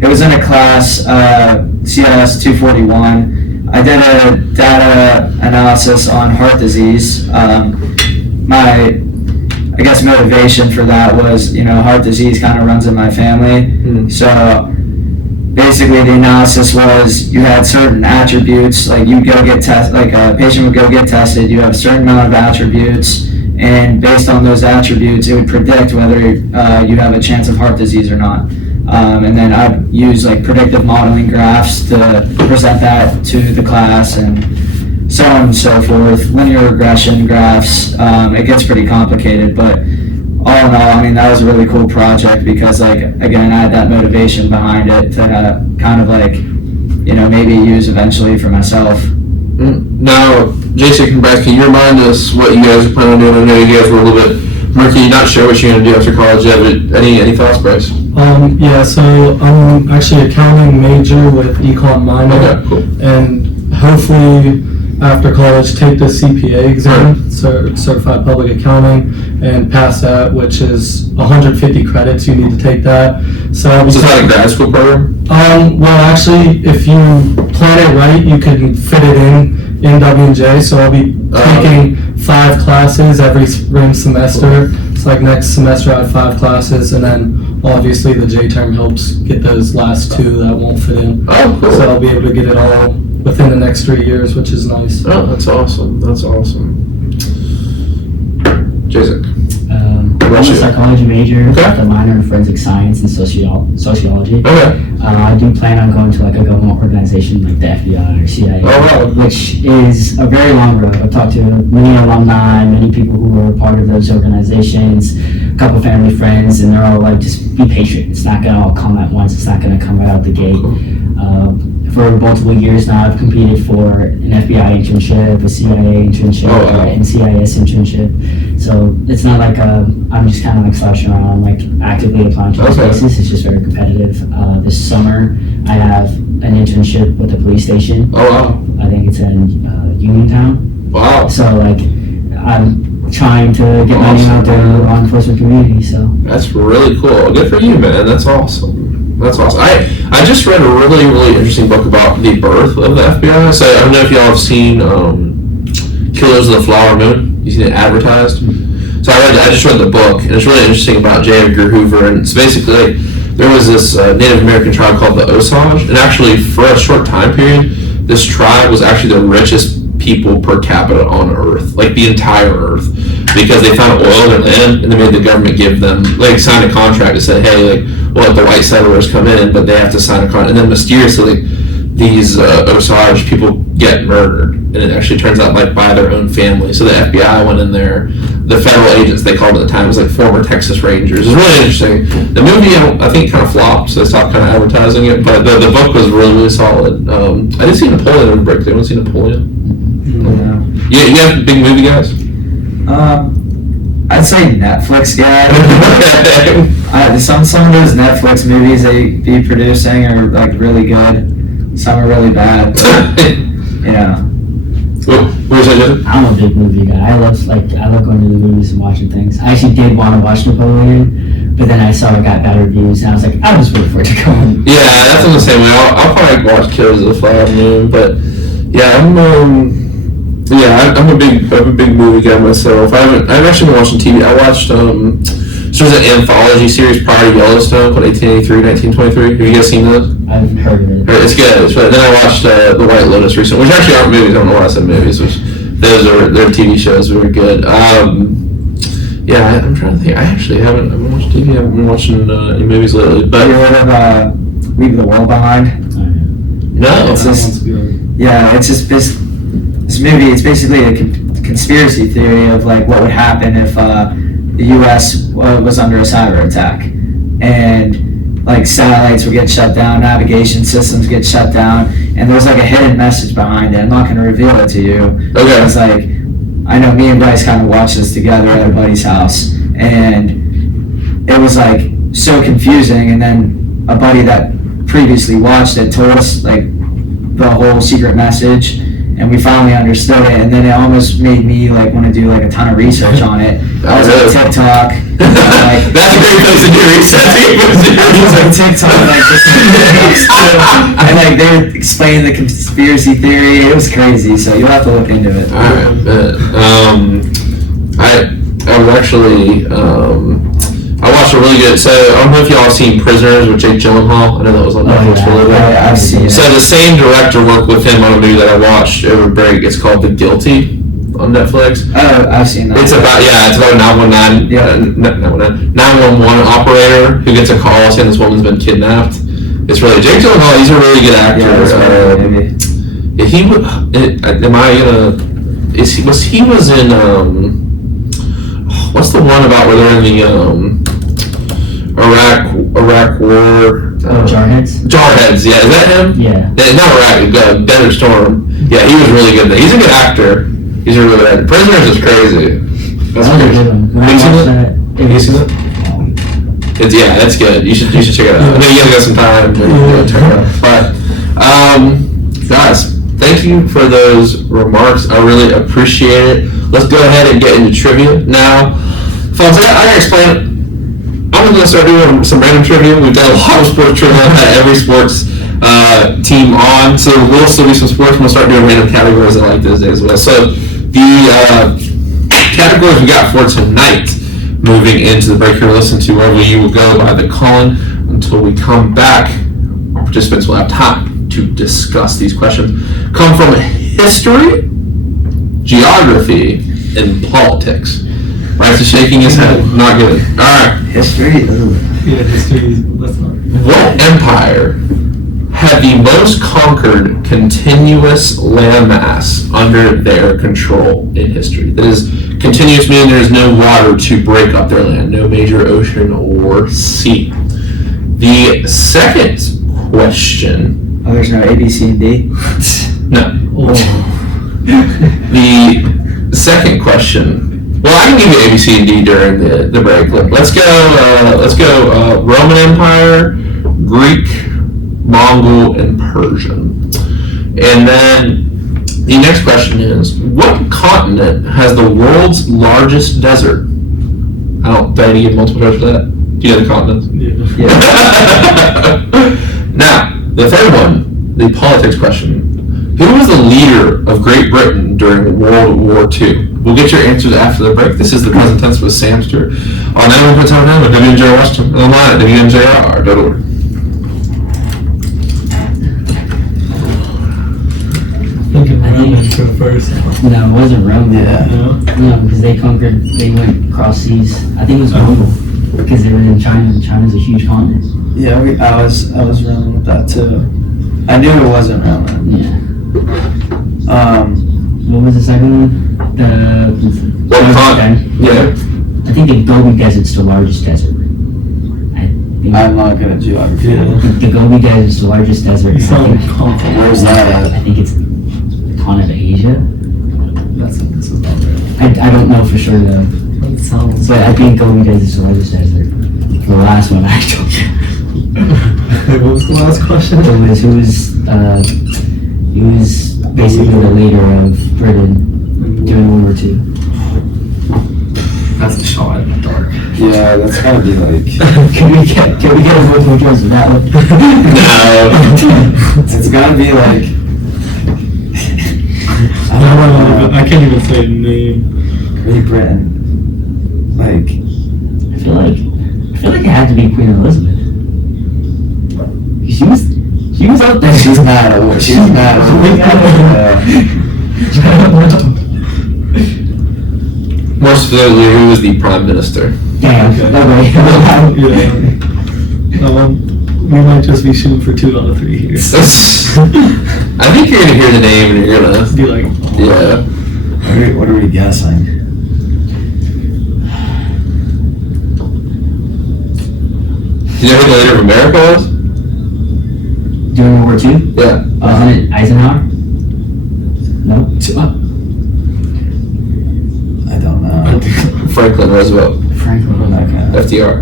It was in a class, CLS 241. I did a data analysis on heart disease. My, I guess, motivation for that was, heart disease kind of runs in my family. So basically the analysis was you had certain attributes, like you go get tested, like a patient would go get tested, you have a certain amount of attributes, and based on those attributes, it would predict whether you have a chance of heart disease or not. And then I'd use like predictive modeling graphs to present that to the class and so on and so forth. Linear regression graphs, it gets pretty complicated, but all in all, I mean, that was a really cool project because, like, again, I had that motivation behind it to kind of like, maybe use eventually for myself. Now, Jaizik and Bryce, can you remind us what you guys are planning on doing? I know you guys were a little bit murky, not sure what you're going to do after college yet, but any thoughts, Bryce? Yeah, so I'm actually accounting major with econ minor. Okay, cool. And hopefully after college take the CPA exam, Certified Public Accounting, and pass that, which is 150 credits. You need to take that. So Is that a grad school program? Well, actually, if you plan it right, you can fit it in Dubjay. So I'll be taking 5 classes every spring semester. It's like next semester I have 5 classes, and then obviously the J term helps get those last 2 that won't fit in. Oh, cool. So I'll be able to get it all within the next 3 years, which is nice. Oh, that's awesome. That's awesome. Jaizik. I'm a psychology major with Okay. a minor in forensic science and sociology. Okay. I do plan on going to like a government organization like the FBI or CIA, Oh, wow. which is a very long road. I've talked to many alumni, many people who were part of those organizations, a couple family friends, and they're all like, just be patient. It's not gonna all come at once. It's not gonna come right out the gate. For multiple years now, I've competed for an FBI internship, a CIA internship, an NCIS internship. So it's not like I'm just kind of like slouching around, like actively applying to those places. It's just very competitive. This summer, I have an internship with the police station. Oh, wow. I think it's in Uniontown. Wow. So like, I'm trying to get my name out there in the law enforcement community. So that's really cool. Good for you, man. That's awesome. That's awesome. I just read a really, really interesting book about the birth of the FBI. So I don't know if y'all have seen Killers of the Flower Moon. You seen it advertised? So I just read the book, and it's really interesting about J. Edgar Hoover. And it's basically like there was this Native American tribe called the Osage, and actually for a short time period, this tribe was actually the richest people per capita on Earth, like the entire Earth, because they found oil in their land, and they made the government give them, like, sign a contract that said, hey, like, we'll let the white settlers come in, but they have to sign a contract. And then mysteriously, these Osage people get murdered, and it actually turns out like by their own family. So the FBI went in there. The federal agents, they called it at the time, was like former Texas Rangers. It was really interesting. The movie, I think, kind of flopped, so they stopped kind of advertising it. But the book was really, really solid. I didn't see Napoleon in break. Anyone see Napoleon? Yeah. You have big movie guys? I'd say Netflix guy. Some of those Netflix movies they be producing are like really good. Some are really bad. But, What was that? I'm a big movie guy. I love going to the movies and watching things. I actually did want to watch Napoleon, but then I saw it got bad reviews, and I was like, I'll just wait for it to come on. Yeah, that's in the same way. I'll probably watch Killers of the Flower Moon, but yeah, I'm a big movie guy myself. I've actually been watching TV. I watched there's an anthology series prior to Yellowstone called 1883, 1923. Have you guys seen those? I've heard of it. It's good. It's really, then I watched The White Lotus recently, which actually aren't movies. I don't know why I said movies. They're TV shows. Very good. Yeah, I'm trying to think. I haven't watched TV. I haven't been watching any movies lately. But you heard of Leave the World Behind? No. It's just, it's just this movie. It's basically a conspiracy theory of like what would happen if the U.S. was under a cyber attack, and like satellites would get shut down, navigation systems get shut down, and there's like a hidden message behind it. I'm not going to reveal it to you. Okay. It's like, I know me and Bryce kind of watched this together at a buddy's house, and it was like so confusing. And then a buddy that previously watched it told us like the whole secret message, and we finally understood it, and then it almost made me like want to do like a ton of research on it. I was on TikTok. Like, that's a great place to do research. I was on TikTok, like, just and like they were explaining the conspiracy theory. It was crazy, so you'll have to look into it. All right, I was actually I watched a really good. So I don't know if y'all have seen Prisoners with Jake Gyllenhaal. I know that was on Netflix for a little bit. I've seen it. So the same director worked with him on a movie that I watched over break. It's called The Guilty on Netflix. Oh, I've seen that. It's about a 911 911 operator who gets a call saying this woman's been kidnapped. It's really Jake Gyllenhaal. He's a really good actor. Yeah, he would. Am I gonna? He was in what's the one about where they're in the Iraq War? Jarheads? Jarheads, yeah. Is that him? Yeah. Not Iraq, Desert Storm. Yeah, he was really good. He's a good actor. He's a really good actor. Prisoners is crazy. That's That was a crazy. good one. When I Have you seen watched it? that, Have you seen it? That's good. You should check it out. I mean, you gotta get some time to turn it up. But guys, thank you for those remarks. I really appreciate it. Let's go ahead and get into trivia now. Folks, I gotta explain it. I'm going to start doing some random trivia. We've got a lot of sports trivia at every sports team on, so there will still be some sports. We'll start doing random categories I like those days as well. So the categories we got for tonight, moving into the break here, listen to wherever you will go by the call-in until we come back. Our participants will have time to discuss these questions. Come from history, geography, and politics. Bryce is shaking his head. Not good. All right. History. Yeah, history. Let's not. What empire had the most conquered continuous landmass under their control in history? That is, continuous meaning there is no water to break up their land, no major ocean or sea. The second question. Oh, there's no A, B, C, and D? No. Oh. The second question. Well, I can give you A, B, C, and D during the break. Let's go Roman Empire, Greek, Mongol, and Persian. And then the next question is, what continent has the world's largest desert? I don't think I need to give multiple choice for that. Do you know the continents? Yeah. Now, the third one, the politics question. Who was the leader of Great Britain during World War II? We'll get your answers after the break. This is the present tense with Sam Stewart on 91.7 with WNJR Washington and online at WNJR.org. Thinking Roman for first. No, it wasn't Rome. Yeah. No, because they went across seas. I think it was Mongol, because they were in China, and China's a huge continent. Yeah, I was running with that too. I knew it wasn't Roman. Yeah. What was the second one? What continent? Yeah. I think the Gobi Desert's the largest desert. I'm not good at geography. Yeah. The Gobi Desert's the largest desert. You sound confident. Where's that at? I think it's continent of Asia. This is not right. I don't know for sure though. That sounds. But I think Gobi Desert's the largest desert. The last one I told you. Hey, what was the last question? It was he was basically the leader of Britain during World War II. That's a shot in the dark. Yeah, that's gotta be like. Can we get a multiple choice for that one? No. It's gotta be like. I can't even say a name. Great Britain. Like. I feel like it had to be Queen Elizabeth. She was out there. She's mad old. She's mad More specifically, who was the prime minister? Damn. Okay. Yeah. We might just be shooting for 2 out of 3 here. I think you're gonna hear the name and you're gonna Be like, yeah. What are we guessing? Do you know who the leader of America was? During World War II? Yeah. Wasn't it Eisenhower? No. I don't know. Franklin Roosevelt. Franklin. Okay. FDR.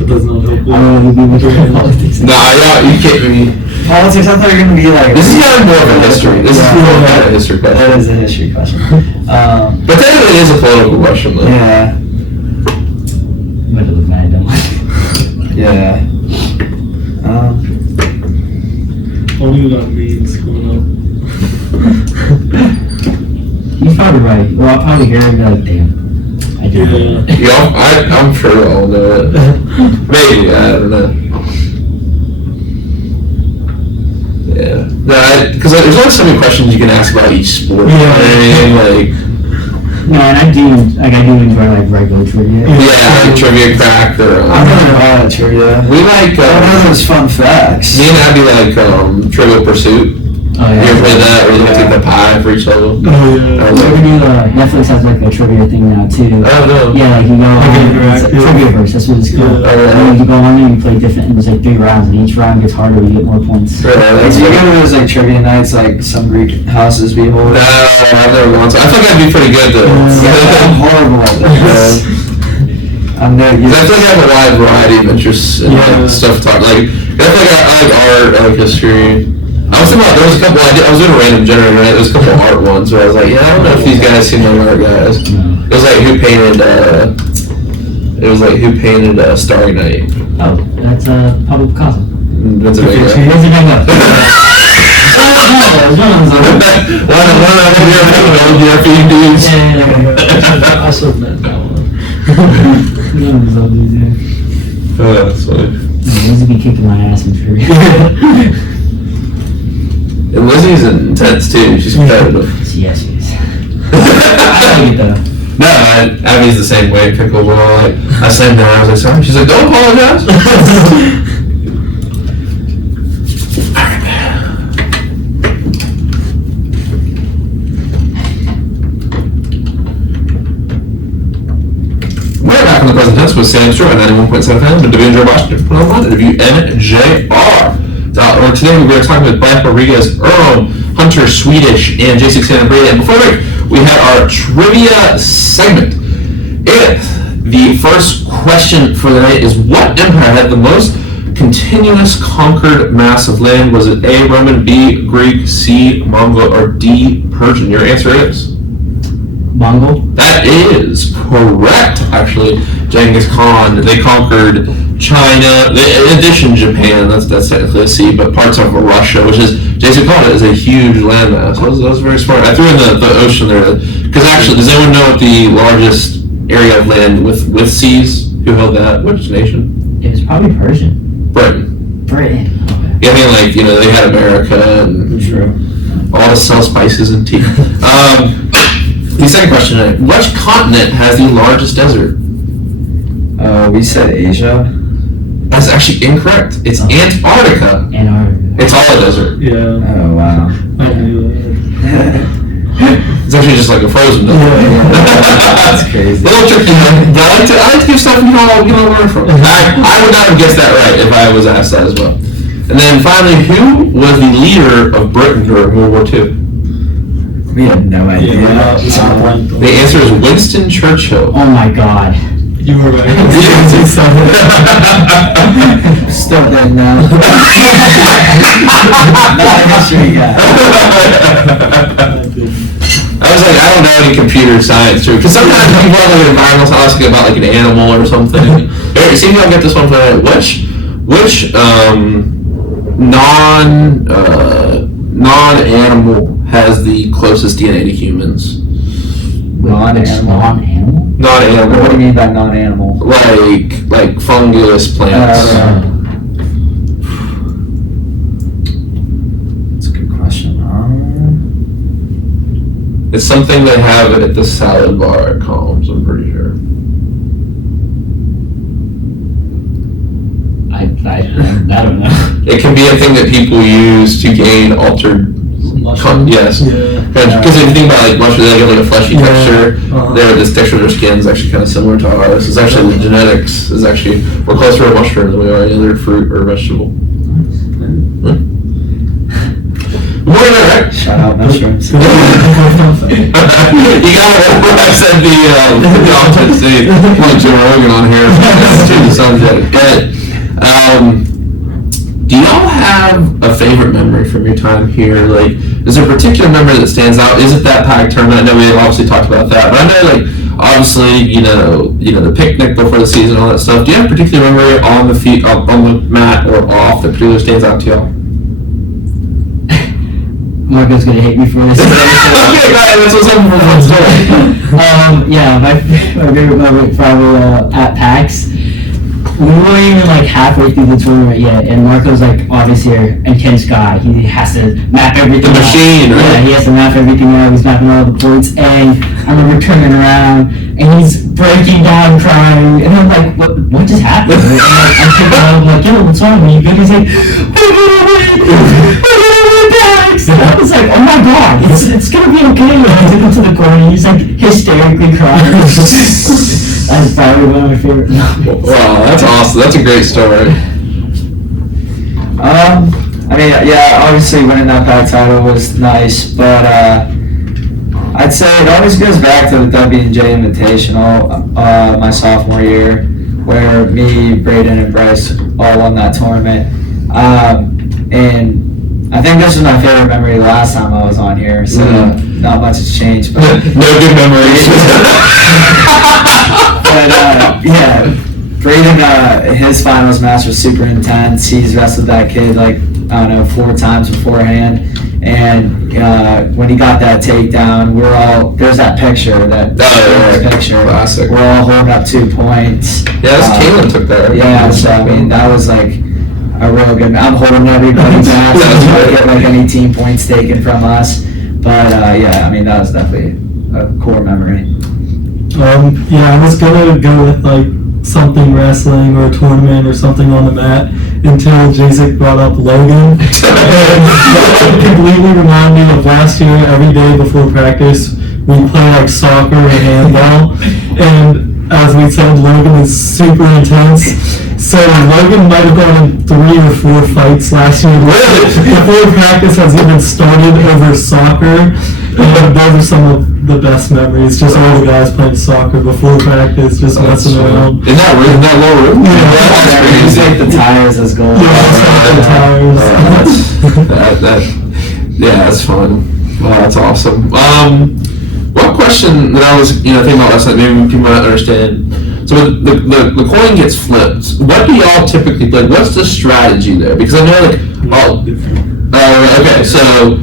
it does not help don't know if you'd be looking at politics. Nah, yeah, you can't be. Politics, I thought you were going to be like... This is kind of more of a history. This is more of a history question. That is a history question. But technically it is a political question, though. Yeah. I'm going to look mad, don't I? Yeah. Only about memes going up. He's probably right. Well, I'll probably hear it and be like, damn. I did it. Yeah, I'm sure I'll know it. Maybe, I don't know. Yeah. No, because there's only so many questions you can ask about each sport. Yeah. Like, No, and I do enjoy like regular trivia. yeah, trivia crack. Or, I've never had a trivia. we like, I don't know those fun facts. me and Abby like Trivial Pursuit. Oh, yeah. You ever play that? Where you have to take the pie for each level? Oh, yeah. I We like, do, Netflix has like a trivia thing now too. I don't know. Yeah, like you go on, it's interactive. trivia verse, that's what it's called. Yeah. And you go on and you play different, and there's like 3 rounds, and each round gets harder, you get more points. Yeah, that's Do you good. go to those like trivia nights like some Greek houses we hold? No, I've never gone to. I think I'd be pretty good though. Yeah, I'm horrible at this. I'm no Because I feel like I have a wide variety of interests in Yeah. like, stuff to talk. Like, I feel like I like art, I like history. I was thinking about, there was a couple, I was doing a random generator, right? There was a couple art ones where I was like, yeah, I don't know if these guys seem like art guys. It was like, who painted Starry Night? Oh, that's Pablo Picasso. That's a big Here's guy. a Van Gogh. One of your European dudes. I should have met that one. Oh, that's funny. He's be kicking my ass in trivia. And Lizzie's intense too, she's competitive. Yes, she is. I like it though. No, Abby's the same way, pickleball. Like, I slammed down, I was like, sorry. She's like, don't apologize. We're back on the present tense with Sam Stewart at 91.7 FM and WNJ Washington. Put on WNJR. Or today we're going to talk with Bryce Rodriguez-Uram, Hunter Swedish, and Jaizik Sanabria. And before we had our trivia segment. And the first question for the night is, what empire had the most continuous conquered mass of land? Was it A, Roman, B, Greek, C, Mongol, or D, Persian? Your answer is? Mongol? That is correct, actually. Genghis Khan, they conquered China, in addition to Japan, that's technically a C, but parts of Russia, which is, Jason called it, is a huge landmass. That was very smart. I threw in the ocean there, because actually, does anyone know what the largest area of land with seas? Who held that? Which nation? It was probably Persian. Britain. Britain. Okay. Yeah, I mean, like, they had America and True. all to sell spices and tea. The second question, which continent has the largest desert? We said Asia. That's actually incorrect. It's Antarctica. Antarctica. It's all a desert. Yeah, Oh, wow. I knew that. It's actually just like a frozen desert. That's crazy. A little tricky. But I like to give stuff you don't learn from. I would not have guessed that right if I was asked that as well. And then finally, who was the leader of Britain during World War II? We had no idea. The answer is Winston Churchill. Oh my god. You were right. Still dead now. Not a history guy. I was like, I don't know any computer science too, because sometimes people are like environmental asking about like an animal or something. Hey, see if y'all get this one for that. Which non-animal has the closest DNA to humans? Non-animal. Non-animal? Non-animal. What do you mean by non-animal? Like fungus plants. That's a good question. It's something they have it at the salad bar at Columns, I'm pretty sure. I don't know. It can be a thing that people use to gain altered. Yes. Yeah. Because if you think about like mushrooms, they have like a fleshy Yeah. texture. Uh-huh. This texture of their skin is actually kind of similar to ours. It's actually the genetics is actually we're closer to a mushroom than we are any other fruit or vegetable. More than that, right? Shout out mushrooms. You got it. I said the content. See, like Joe Rogan on here. To the subject. But Do y'all have a favorite memory from your time here? Like, is there a particular memory that stands out? Is it that pack tournament? I know we obviously talked about that, but I know, like, obviously, the picnic before the season, all that stuff. Do you have a particular memory on the mat or off that particularly stands out to y'all? Marco's gonna hate me for this. Okay, that's what's up for one story. Yeah, my favorite moment probably at PAX. We weren't even like halfway through the tournament yet, and Marco's like obviously an intense guy. He has to map everything. The machine, out. right? Yeah, he has to map everything out. He's mapping all the points, and I remember turning around, and he's breaking down, crying, and I'm like, "What just happened?" And I pick him up, I'm like, "Yo, what's wrong? Are you good?" He's like, "We're gonna win! We're gonna win PAX!" And I was like, "Oh my god, it's gonna be okay." And I took him to the corner, and he's like hysterically crying. That's probably one of my favorite moments. Wow, that's awesome. That's a great story. I mean, yeah, obviously winning that pack title was nice, but I'd say it always goes back to the W&J Invitational my sophomore year, where me, Braden, and Bryce all won that tournament. And I think this was my favorite memory last time I was on here, so not much has changed. But No good memories. But yeah, Braden, his finals match was super intense. He's wrestled that kid like, I don't know, 4 times beforehand. And when he got that takedown, there's that picture, picture. Classic. We're all holding up 2 points. Yeah, that's Caitlin took that. Yeah, so I mean, that was like a real good, I'm holding everybody back, so we don't get like any team points taken from us. But yeah, I mean, that was definitely a core memory. Yeah, I was gonna go with like something wrestling or a tournament or something on the mat until Jaizik brought up Logan. And that completely reminded me of last year. Every day before practice, we play like soccer or handball. And as we said, Logan is super intense. So Logan might have gone in 3 or 4 fights last year. Before practice has even started over soccer. And those are some of the best memories. Just all the guys playing soccer before practice, just messing around. In that room, in that little room? Yeah, you take the tires as goal. Yeah, that's fun. Wow, that's awesome. One question that I was thinking about last night, maybe people might understand. So the coin gets flipped. What do y'all typically play? What's the strategy there? Because I know okay, so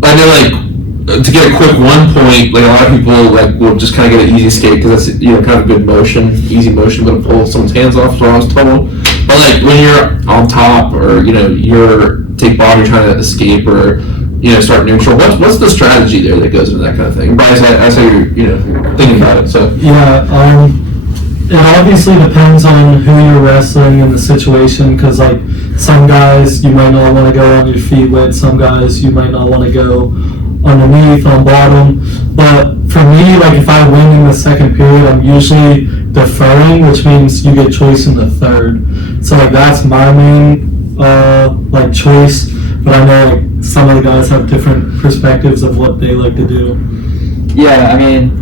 I know to get a quick 1 point, like a lot of people will just kind of get an easy escape because that's kind of a good motion, easy motion, but pull someone's hands off. So I was told. But when you're on top or you're take bottom, you're trying to escape or start neutral. What's the strategy there that goes into that kind of thing? Bryce, I say you're thinking about it. So yeah, it obviously depends on who you're wrestling and the situation. Because like some guys you might not want to go on your feet with, some guys you might not want to go underneath on bottom. But for me, like if I win in the second period, I'm usually deferring, which means you get choice in the third. So like that's my main choice. But I know like some of the guys have different perspectives of what they like to do. Yeah, I mean,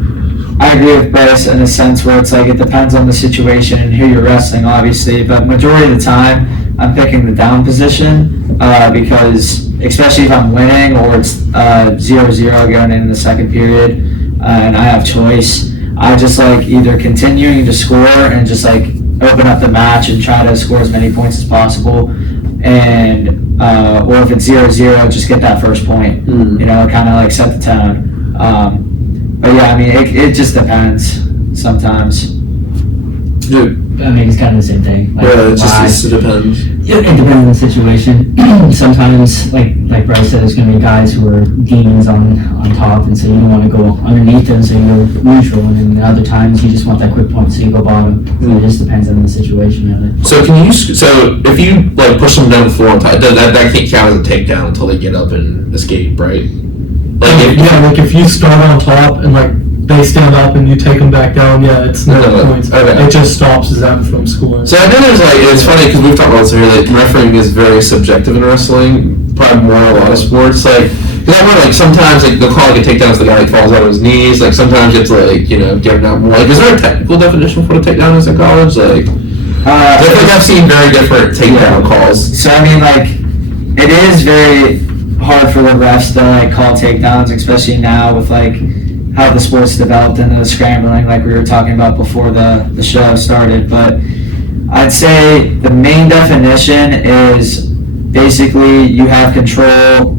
I agree with Bryce in a sense where it's like it depends on the situation and who you're wrestling, obviously. But majority of the time, I'm picking the down position because, especially if I'm winning or it's 0-0 going into the second period and I have choice, I just like either continuing to score and just like open up the match and try to score as many points as possible. And or if it's 0-0, just get that first point. Kind of like set the tone. But yeah, I mean, it just depends sometimes. I mean, it's kind of the same thing. Like, yeah, it depends. It depends on the situation. Sometimes, like Bryce said, there's going to be guys who are demons on top, and so you don't want to go underneath them, so you go neutral. And then other times, you just want that quick point, so you go bottom. So it just depends on the situation, really. So if you push them down the floor on top, that can't count as a takedown until they get up and escape, right? If you start on top and they stand up and you take them back down, it's no points. Okay. It just stops them from scoring. So I think it's funny because we've talked about this here, refereeing is very subjective in wrestling, probably more in a lot of sports. Because I remember sometimes they'll call a takedown if the guy falls out of his knees. Sometimes it's get him down more. Is there a technical definition for what a takedown is in college? I think I've seen very different takedown calls. So I mean, like, it is very hard for the refs to like call takedowns, especially now with like how the sport's developed into the scrambling, like we were talking about before the show started. But I'd say the main definition is basically you have control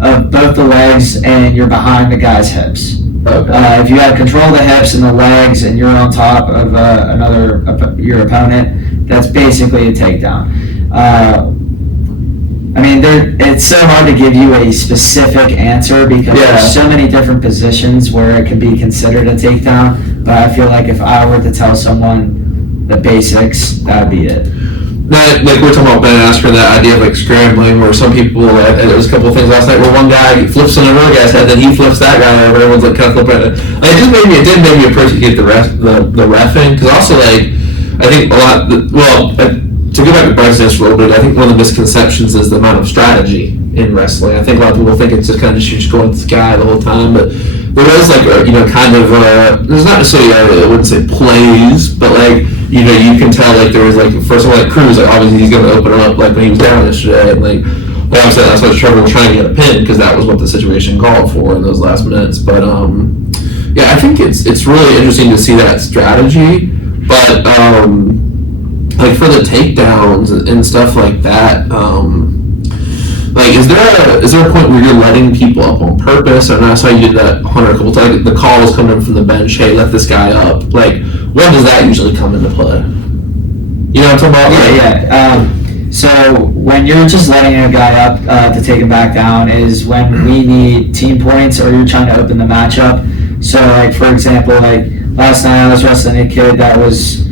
of both the legs and you're behind the guy's hips. Okay. If you have control of the hips and the legs and you're on top of your opponent, that's basically a takedown. I mean, it's so hard to give you a specific answer because there's so many different positions where it can be considered a takedown. But I feel like if I were to tell someone the basics, that would be it. Like we were talking about Ben Askren, that idea of like scrambling, where some people, there was a couple of things last night where one guy flips on another guy's head, then he flips that guy over, everyone's like kind of flipping it. Like, it did make me appreciate the reffing, because also like, I think a lot, to go back to Bryce a little bit, I think one of the misconceptions is the amount of strategy in wrestling. I think a lot of people think it's just kind of just going to the guy the whole time, but there is like a, there's not necessarily, I wouldn't say plays, but like, you can tell like there was like, first of all, like Cruz, like obviously he's going to open it up like when he was down yesterday, and like I'm saying that's why Trevor was trying to get a pin, because that was what the situation called for in those last minutes. But I think it's really interesting to see that strategy, but like for the takedowns and stuff like that, like is there a point where you're letting people up on purpose? And I saw you did that Hunter a couple times. Like, the call was coming from the bench, hey, let this guy up. Like, when does that usually come into play? You know what I'm talking about? So when you're just letting a guy up to take him back down is when we need team points or you're trying to open the matchup. So like, for example, like last night I was wrestling a kid that was,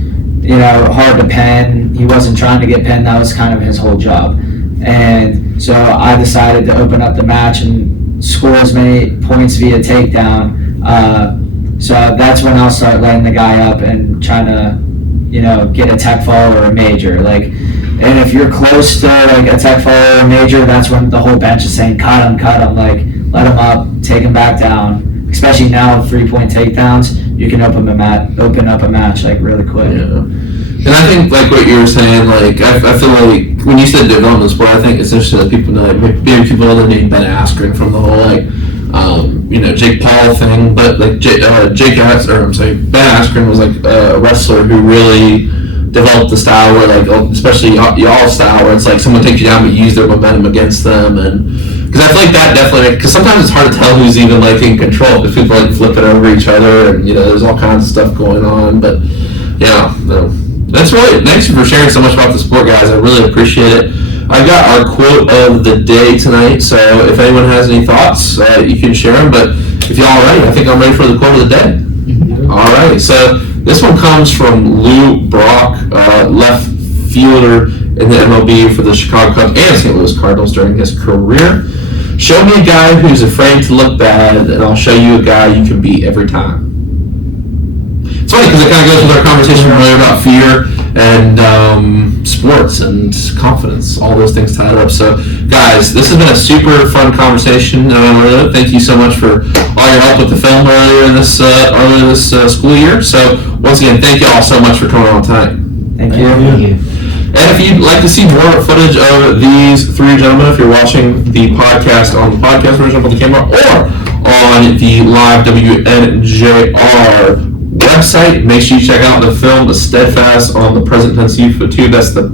hard to pin. He wasn't trying to get pinned. That was kind of his whole job. And so I decided to open up the match and score as many points via takedown. So that's when I'll start letting the guy up and trying to, get a tech fall or a major. Like, and if you're close to like a tech fall or a major, that's when the whole bench is saying, cut him, like, let him up, take him back down. Especially now with 3-point takedowns, you can open up a match like really quick. Yeah. And I think like what you were saying, like I feel like when you said development sport, I think it's interesting that people know, like maybe people know the name Ben Askren from the whole like Jake Paul thing, but like Ben Askren was like a wrestler who really developed the style where like, especially y'all style, where it's like someone takes you down but you use their momentum against them. And because I feel like that definitely, because sometimes it's hard to tell who's even like in control, because people like flipping over each other and there's all kinds of stuff going on. But that's really, thanks for sharing so much about the sport, guys. I really appreciate it. I got our quote of the day tonight, so if anyone has any thoughts, you can share them. But if y'all are ready, I think I'm ready for the quote of the day. Mm-hmm. All right, so this one comes from Lou Brock, left fielder in the MLB for the Chicago Cubs and St. Louis Cardinals during his career. Show me a guy who's afraid to look bad, and I'll show you a guy you can beat every time. It's funny because it kind of goes with our conversation earlier about fear and sports and confidence, all those things tied up. So, guys, this has been a super fun conversation. Thank you so much for all your help with the film earlier this school year. So, once again, thank you all so much for coming on tonight. Thank you. And if you'd like to see more footage of these three gentlemen, if you're watching the podcast on the podcast version of the camera or on the live WNJR website, make sure you check out the film Steadfast on the Present Tense YouTube. That's the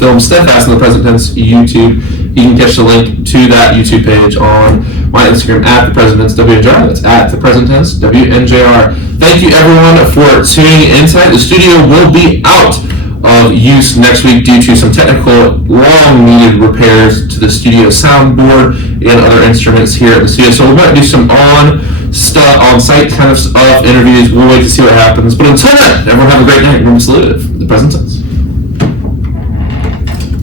film Steadfast on the Present Tense YouTube. You can catch the link to that YouTube page on my Instagram at the Present Tense WNJR. That's at the Present Tense WNJR. Thank you everyone for tuning in tonight. The studio will be out of use next week due to some technical long-needed repairs to the studio soundboard and other instruments here at the studio. So we're going to do some on-site kind of stuff, interviews. We'll wait to see what happens. But until then, everyone have a great night. Remember to salute the Present Tense.